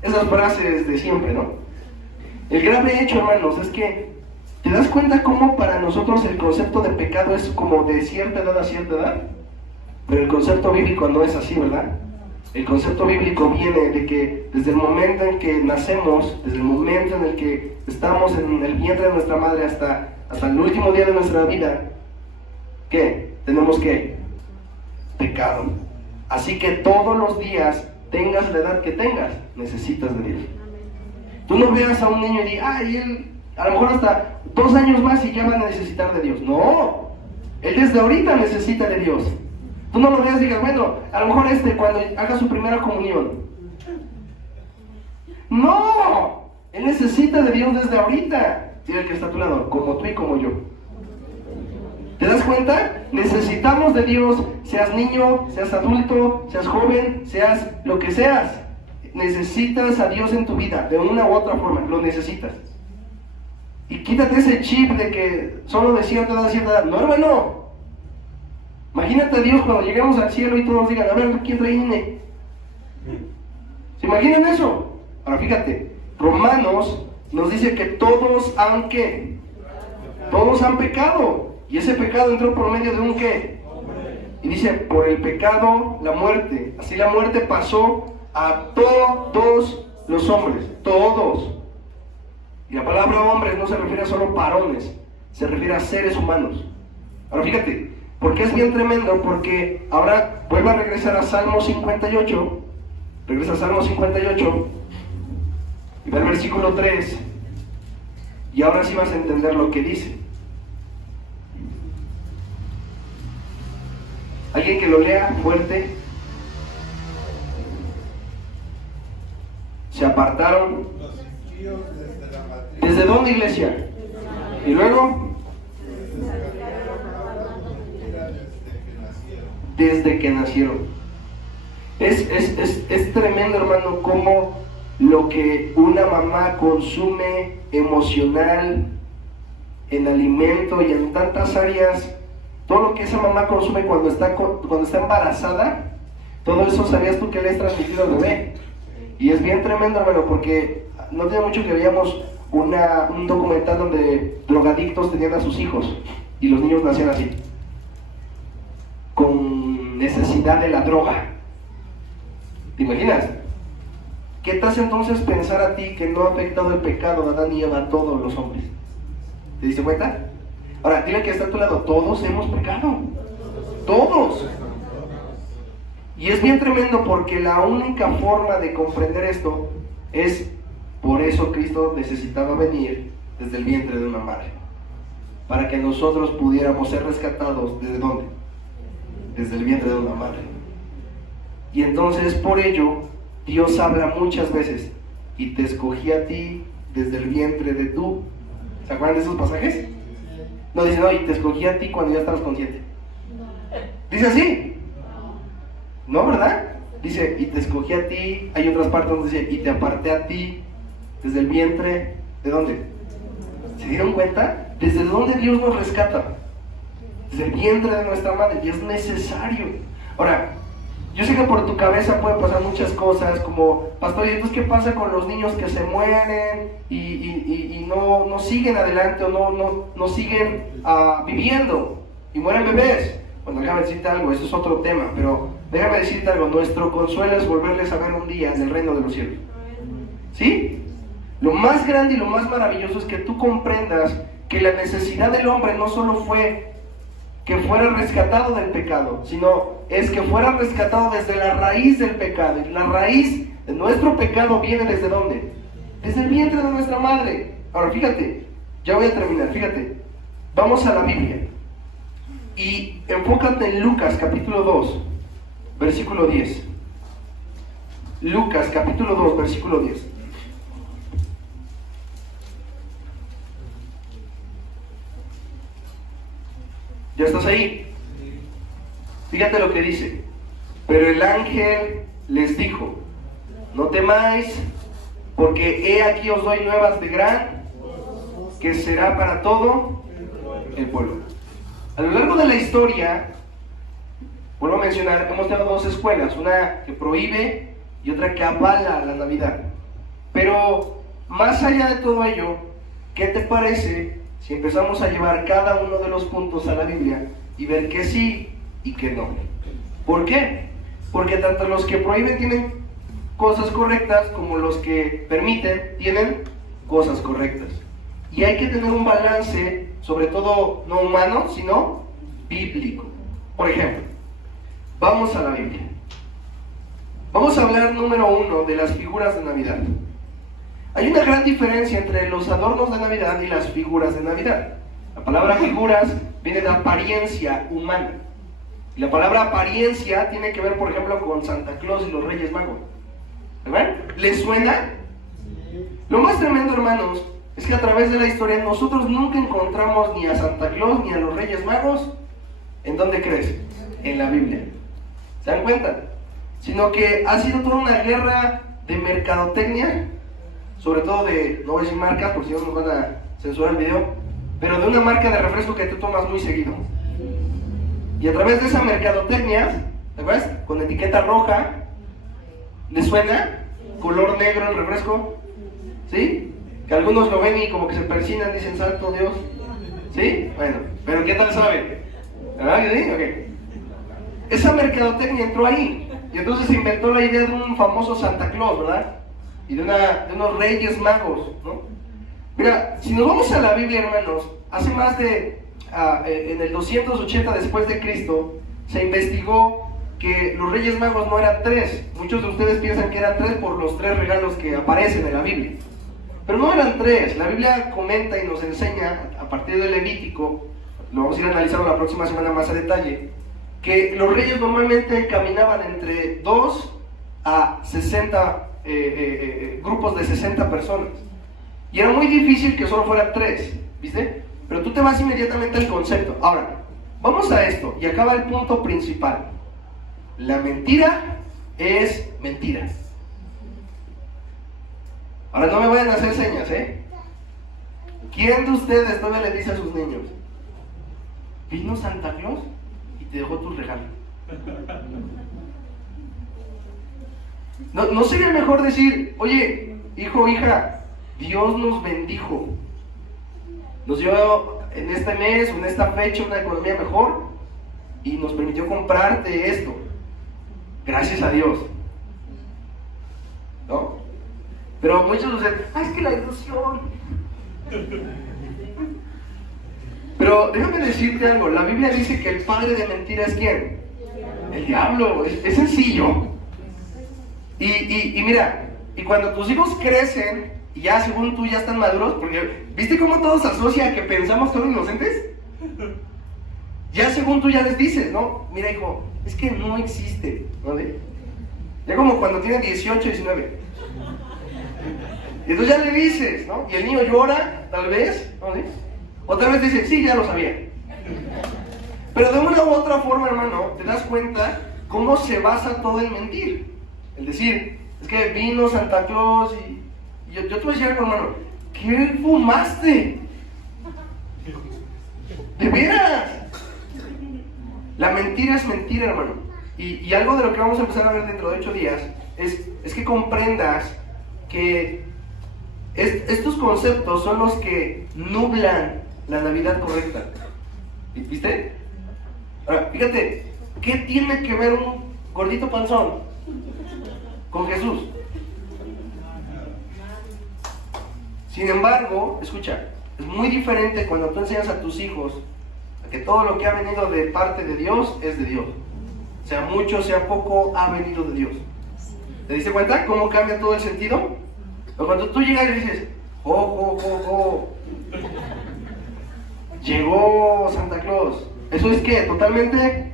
Esas frases de siempre, ¿no? El grave hecho, hermanos, es que ¿te das cuenta cómo para nosotros el concepto de pecado es como de cierta edad a cierta edad? Pero el concepto bíblico no es así, ¿verdad? El concepto bíblico viene de que desde el momento en que nacemos, desde el momento en el que estamos en el vientre de nuestra madre hasta el último día de nuestra vida, ¿qué? Tenemos que pecado. Así que todos los días, tengas la edad que tengas, necesitas de Dios. Tú no veas a un niño y digas, ay, él a lo mejor hasta 2 años más y ya va a necesitar de Dios. No, él desde ahorita necesita de Dios. Tú no lo veas y digas, bueno, a lo mejor cuando haga su primera comunión. No, él necesita de Dios desde ahorita. Dile al que está a tu lado, como tú y como yo. ¿Te das cuenta? Necesitamos de Dios, seas niño, seas adulto, seas joven, seas lo que seas. Necesitas a Dios en tu vida, de una u otra forma, lo necesitas. Y quítate ese chip de que solo de cierta edad. No, hermano. Imagínate a Dios cuando lleguemos al cielo y todos digan, a ver, ¿quién trae INE? ¿Se imaginan eso? Ahora fíjate, Romanos nos dice que todos han ¿qué? Todos han pecado. Y ese pecado entró por medio de un ¿qué? Y dice, por el pecado, la muerte. Así la muerte pasó a todos los hombres. Todos. Y la palabra hombres no se refiere a solo varones, se refiere a seres humanos. Ahora fíjate, porque es bien tremendo, porque ahora vuelvo a regresar a Salmo 58. Regresa a Salmo 58 y va al versículo 3. Y ahora sí vas a entender lo que dice. ¿Alguien que lo lea fuerte? Se apartaron. ¿Desde dónde, iglesia? Y luego, desde que nacieron. Es tremendo, hermano, cómo lo que una mamá consume emocional, en alimento y en tantas áreas, todo lo que esa mamá consume cuando está embarazada, todo eso sabías tú que le has transmitido al bebé. Y es bien tremendo, hermano, porque no tiene mucho que veíamos un documental donde drogadictos tenían a sus hijos y los niños nacían así, con necesidad de la droga. ¿Te imaginas? ¿Qué te hace entonces pensar a ti que no ha afectado el pecado de Adán y Eva a todos los hombres? ¿Te diste cuenta? Ahora, dile que está a tu lado, todos hemos pecado. Todos. Y es bien tremendo porque la única forma de comprender esto es, por eso Cristo necesitaba venir desde el vientre de una madre, para que nosotros pudiéramos ser rescatados. ¿Desde dónde? Desde el vientre de una madre. Y entonces por ello Dios habla muchas veces, y te escogí a ti desde el vientre de tú. ¿Se acuerdan de esos pasajes? No dice, no, y te escogí a ti cuando ya estabas consciente. Dice así. No, ¿verdad? Dice, y te escogí a ti. Hay otras partes donde dice, y te aparté a ti desde el vientre. ¿De dónde? ¿Se dieron cuenta? ¿Desde dónde Dios nos rescata? Desde el vientre de nuestra madre. Y es necesario. Ahora, yo sé que por tu cabeza pueden pasar muchas cosas, como, pastor, ¿y entonces qué pasa con los niños que se mueren y no siguen adelante o no siguen viviendo y mueren bebés? Bueno, déjame decirte algo, eso es otro tema, pero déjame decirte algo, nuestro consuelo es volverles a ver un día en el reino de los cielos. ¿Sí? Lo más grande y lo más maravilloso es que tú comprendas que la necesidad del hombre no solo fue que fuera rescatado del pecado, sino es que fuera rescatado desde la raíz del pecado. Y la raíz de nuestro pecado viene ¿desde dónde? Desde el vientre de nuestra madre. Ahora fíjate, ya voy a terminar, fíjate. Vamos a la Biblia y enfócate en Lucas capítulo 2, versículo 10. Lucas capítulo 2, versículo 10. ¿Ya estás ahí? Fíjate lo que dice. Pero el ángel les dijo, no temáis, porque he aquí os doy nuevas de gran, que será para todo el pueblo. A lo largo de la historia, vuelvo a mencionar, hemos tenido dos escuelas, una que prohíbe y otra que avala la Navidad. Pero más allá de todo ello, ¿qué te parece si empezamos a llevar cada uno de los puntos a la Biblia y ver que sí y que no? ¿Por qué? Porque tanto los que prohíben tienen cosas correctas como los que permiten tienen cosas correctas. Y hay que tener un balance, sobre todo no humano, sino bíblico. Por ejemplo, vamos a la Biblia. Vamos a hablar número 1 de las figuras de Navidad. Hay una gran diferencia entre los adornos de Navidad y las figuras de Navidad. La palabra figuras viene de apariencia humana. Y la palabra apariencia tiene que ver, por ejemplo, con Santa Claus y los Reyes Magos. ¿Verdad? ¿Les suena? Lo más tremendo, hermanos, es que a través de la historia nosotros nunca encontramos ni a Santa Claus ni a los Reyes Magos. ¿En dónde crees? En la Biblia. ¿Se dan cuenta? Sino que ha sido toda una guerra de mercadotecnia sobre todo de, no voy a decir marcas porque si no nos van a censurar el video, pero de una marca de refresco que tú tomas muy seguido. Y a través de esa mercadotecnia, ¿te acuerdas? Con etiqueta roja, ¿les suena? Color negro el refresco, ¿sí? Que algunos lo ven y como que se persinan, dicen santo Dios, ¿sí? Bueno, pero ¿qué tal saben? ¿Verdad? ¿Sí? Ok. Esa mercadotecnia entró ahí, y entonces se inventó la idea de un famoso Santa Claus, ¿verdad? Y de unos reyes magos, ¿no? Mira, si nos vamos a la Biblia, hermanos, hace más de, en el 280 después de Cristo, se investigó que los reyes magos no eran 3. Muchos de ustedes piensan que eran 3 por los 3 regalos que aparecen en la Biblia. Pero no eran 3. La Biblia comenta y nos enseña, a partir del Levítico, lo vamos a ir analizando la próxima semana más a detalle, que los reyes normalmente caminaban entre 2 a 60 grupos de 60 personas. Y era muy difícil que solo fueran 3, ¿viste? Pero tú te vas inmediatamente al concepto. Ahora, vamos a esto, y acaba el punto principal. La mentira es mentira. Ahora no me vayan a hacer señas, ¿eh? ¿Quién de ustedes todavía le dice a sus niños: vino Santa Claus y te dejó tus regalos? ¿No sería mejor decir: oye, hijo o hija, Dios nos bendijo, nos dio en este mes o en esta fecha una economía mejor y nos permitió comprarte esto? Gracias a Dios, ¿no? Pero muchos dicen: es que la ilusión. Pero déjame decirte algo, la Biblia dice que el padre de mentira es ¿quién? El diablo. Es sencillo. Y mira, y cuando tus hijos crecen y ya según tú ya están maduros, porque ¿viste cómo todo se asocia a que pensamos que son inocentes? Ya según tú ya les dices, ¿no? Mira, hijo, es que no existe, ¿no? Ya como cuando tienen 18, 19. Y entonces ya le dices, ¿no? Y el niño llora, tal vez, ¿no? Otra vez dice: sí, ya lo sabía. Pero de una u otra forma, hermano, te das cuenta cómo se basa todo en mentir. Es decir, es que vino Santa Claus y yo te voy a decir algo, hermano. ¿Qué fumaste? ¿De veras? La mentira es mentira, hermano. Y algo de lo que vamos a empezar a ver dentro de 8 días es que comprendas que estos conceptos son los que nublan la Navidad correcta. ¿Viste? Ahora, fíjate, ¿qué tiene que ver un gordito panzón con Jesús? Sin embargo, escucha, es muy diferente cuando tú enseñas a tus hijos a que todo lo que ha venido de parte de Dios es de Dios. Sea mucho, sea poco, ha venido de Dios. ¿Te diste cuenta cómo cambia todo el sentido? Pero cuando tú llegas y dices: llegó Santa Claus, eso es que totalmente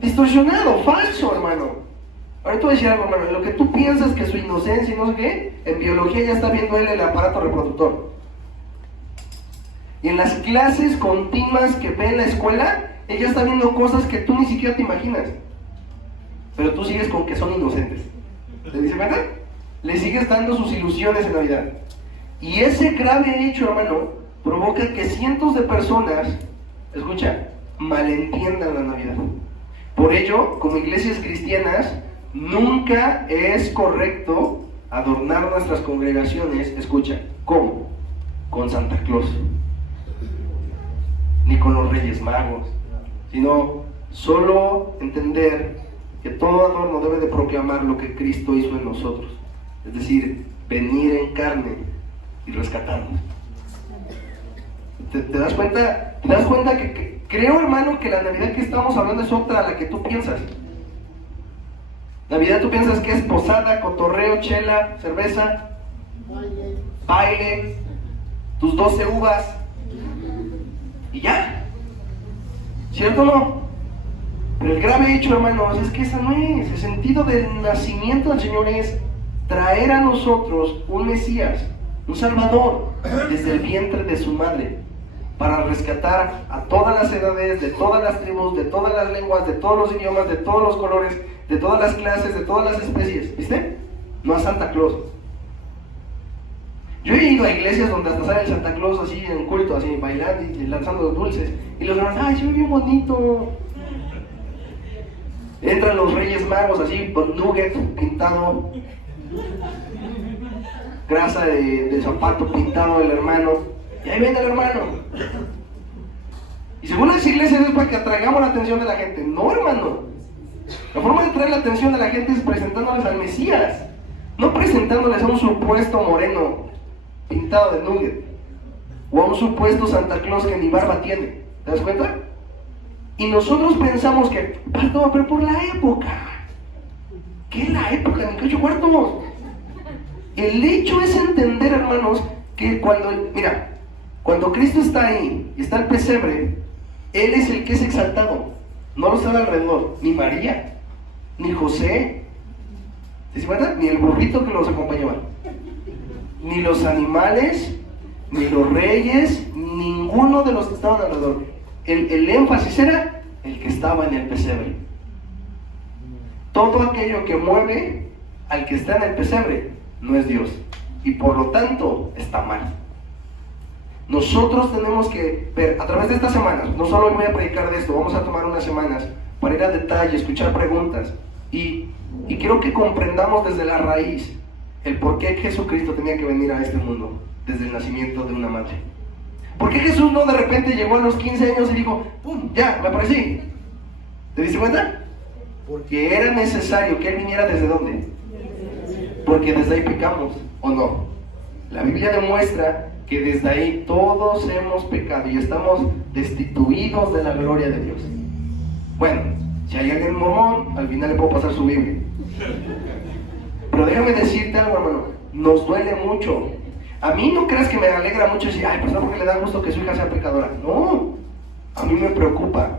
distorsionado, falso, hermano. Ahora te voy a decir algo, hermano. Lo que tú piensas que su inocencia y no sé qué, en biología ya está viendo él el aparato reproductor. Y en las clases continuas que ve en la escuela, ella está viendo cosas que tú ni siquiera te imaginas. Pero tú sigues con que son inocentes. ¿Te dice verdad? Le sigues dando sus ilusiones en Navidad. Y ese grave hecho, hermano, provoca que cientos de personas, escucha, malentiendan la Navidad. Por ello, como iglesias cristianas, nunca es correcto adornar nuestras congregaciones, escucha, ¿cómo? Con Santa Claus, ni con los Reyes Magos, sino solo entender que todo adorno debe de proclamar lo que Cristo hizo en nosotros, es decir, venir en carne y rescatarnos. ¿Te das cuenta? ¿Te das cuenta que creo, hermano, que la Navidad que estamos hablando es otra a la que tú piensas? Navidad tú piensas que es posada, cotorreo, chela, cerveza, baile, tus 12 uvas y ya. ¿Cierto o no? Pero el grave hecho, hermanos, es que esa no es. El sentido del nacimiento del Señor es traer a nosotros un Mesías, un Salvador, desde el vientre de su madre, para rescatar a todas las edades, de todas las tribus, de todas las lenguas, de todos los idiomas, de todos los colores, de todas las clases, de todas las especies. ¿Viste? No a Santa Claus. Yo he ido a iglesias donde hasta sale el Santa Claus así en culto, así bailando y lanzando los dulces. Y los hermanos, ¡ay, se ve bien bonito! Entran los Reyes Magos así con nugget pintado, grasa de zapato pintado del hermano. Y ahí viene el hermano. Y según las iglesias es para que atraigamos la atención de la gente. No, hermano. La forma de atraer la atención de la gente es presentándoles al Mesías, no presentándoles a un supuesto moreno pintado de nugget o a un supuesto Santa Claus que ni barba tiene. ¿Te das cuenta? Y nosotros pensamos que, pastor, pero por la época. ¿Qué es la época? Ni cacho cuartos. El hecho es entender, hermanos, que cuando Cristo está ahí y está el pesebre, Él es el que es exaltado. No lo está alrededor, ni María, ni José, ¿te das cuenta? Ni el burrito que los acompañaba, ni los animales, ni los reyes, ninguno de los que estaban alrededor. El énfasis era el que estaba en el pesebre. Todo aquello que mueve al que está en el pesebre no es Dios, y por lo tanto está mal. Nosotros tenemos que ver a través de estas semanas, no solo hoy voy a predicar de esto, vamos a tomar unas semanas para ir a detalle, escuchar preguntas, y quiero que comprendamos desde la raíz el por qué Jesucristo tenía que venir a este mundo desde el nacimiento de una madre. ¿Por qué Jesús no de repente llegó a los 15 años y dijo, ¡pum! Ya, me aparecí? ¿Te diste cuenta? Porque era necesario que Él viniera ¿desde dónde? Porque desde ahí pecamos, ¿o no? La Biblia demuestra que desde ahí todos hemos pecado y estamos destituidos de la gloria de Dios. Bueno, si hay alguien mormón, al final le puedo pasar su Biblia. Pero déjame decirte algo, hermano, nos duele mucho. A mí no creas que me alegra mucho decir, ay, pues no, porque le da gusto que su hija sea pecadora. No, a mí me preocupa,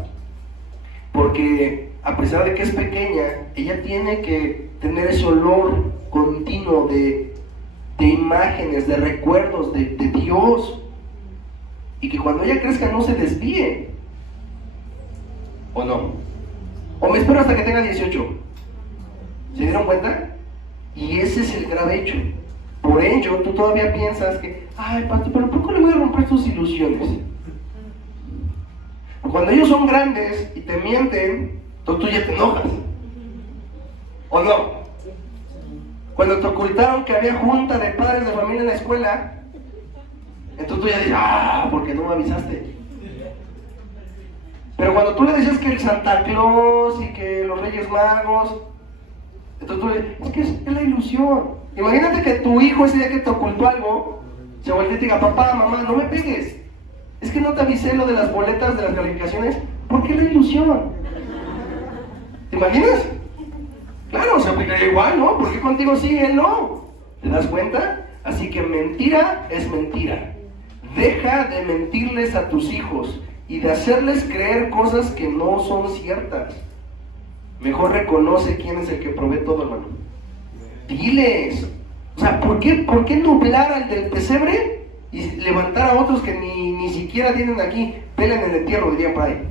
porque a pesar de que es pequeña, ella tiene que tener ese olor continuo de imágenes, de recuerdos de Dios, y que cuando ella crezca no se desvíe, ¿o no? O me espero hasta que tenga 18. ¿Se dieron cuenta? Y ese es el grave hecho. Por ello, tú todavía piensas que, ay, pastor, pero ¿por qué le voy a romper tus ilusiones? Cuando ellos son grandes y te mienten, tú ya te enojas, ¿o no? Cuando te ocultaron que había junta de padres de familia en la escuela, entonces tú ya dices, ¿por qué no me avisaste? Pero cuando tú le decías que el Santa Claus y que los Reyes Magos, entonces tú le dices, es que es la ilusión. Imagínate que tu hijo ese día que te ocultó algo, se voltea y te diga, papá, mamá, no me pegues. Es que no te avisé lo de las boletas de las calificaciones, porque es la ilusión. ¿Te imaginas? Claro, se aplicaría igual, ¿no? ¿Por qué contigo sí, él no? ¿Te das cuenta? Así que mentira es mentira. Deja de mentirles a tus hijos y de hacerles creer cosas que no son ciertas. Mejor reconoce quién es el que provee todo, hermano. Diles. O sea, ¿por qué nublar al del pesebre y levantar a otros que ni siquiera tienen aquí? Pelen en el entierro, dirían por ahí.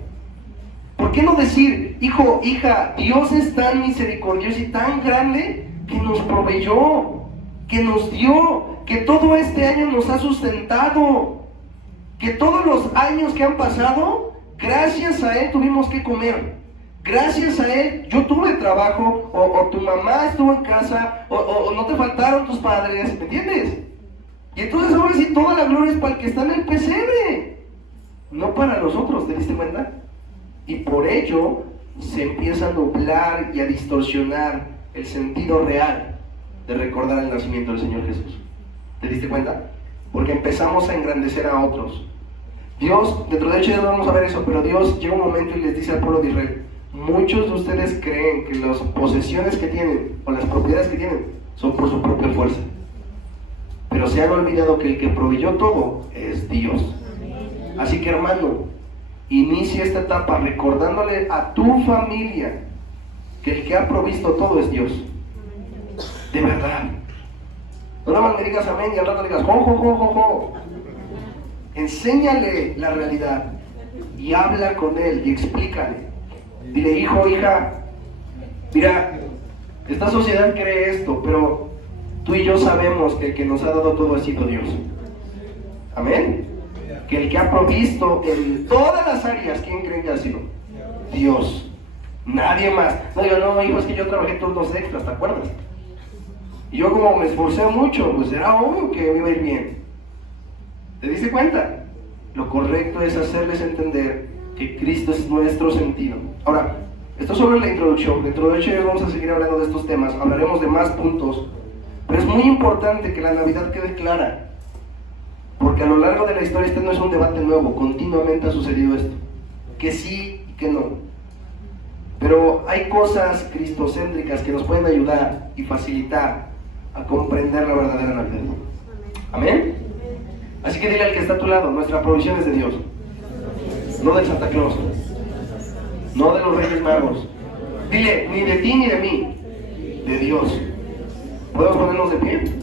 ¿Por qué no decir, hijo, hija, Dios es tan misericordioso y tan grande que nos proveyó, que nos dio, que todo este año nos ha sustentado, que todos los años que han pasado, gracias a Él tuvimos que comer, gracias a Él yo tuve trabajo, o tu mamá estuvo en casa, o no te faltaron tus padres, ¿me entiendes? Y entonces ahora sí toda la gloria es para el que está en el pesebre, no para los otros, ¿te diste cuenta? Y por ello se empieza a nublar y a distorsionar el sentido real de recordar el nacimiento del Señor Jesús. ¿Te diste cuenta? Porque empezamos a engrandecer a otros. Dios, dentro de 8 días vamos a ver eso, pero Dios llega un momento y les dice al pueblo de Israel, muchos de ustedes creen que las posesiones que tienen o las propiedades que tienen son por su propia fuerza. Pero se han olvidado que el que proveyó todo es Dios. Así que, hermano, inicia esta etapa recordándole a tu familia que el que ha provisto todo es Dios. De verdad. No nada más me digas amén y al rato digas jo. Enséñale la realidad y habla con él y explícale. Dile, hijo, hija, mira, esta sociedad cree esto, pero tú y yo sabemos que el que nos ha dado todo ha sido Dios. Amén. Que el que ha provisto en todas las áreas, ¿quién creen que ha sido? Dios. Nadie más. No digo, no, hijo, es que yo trabajé turnos extras, ¿te acuerdas? Y yo como me esforcé mucho, pues era obvio que me iba a ir bien. ¿Te diste cuenta? Lo correcto es hacerles entender que Cristo es nuestro sentido. Ahora, esto solo es la introducción. Dentro de 8 días vamos a seguir hablando de estos temas. Hablaremos de más puntos. Pero es muy importante que la Navidad quede clara. Porque a lo largo de la historia este no es un debate nuevo. Continuamente ha sucedido esto. Que sí y que no. Pero hay cosas cristocéntricas que nos pueden ayudar y facilitar a comprender la verdadera Navidad. ¿Amén? Así que dile al que está a tu lado, nuestra provisión es de Dios. No del Santa Claus. No de los Reyes Magos. Dile, ni de ti ni de mí. De Dios. ¿Podemos ponernos de pie?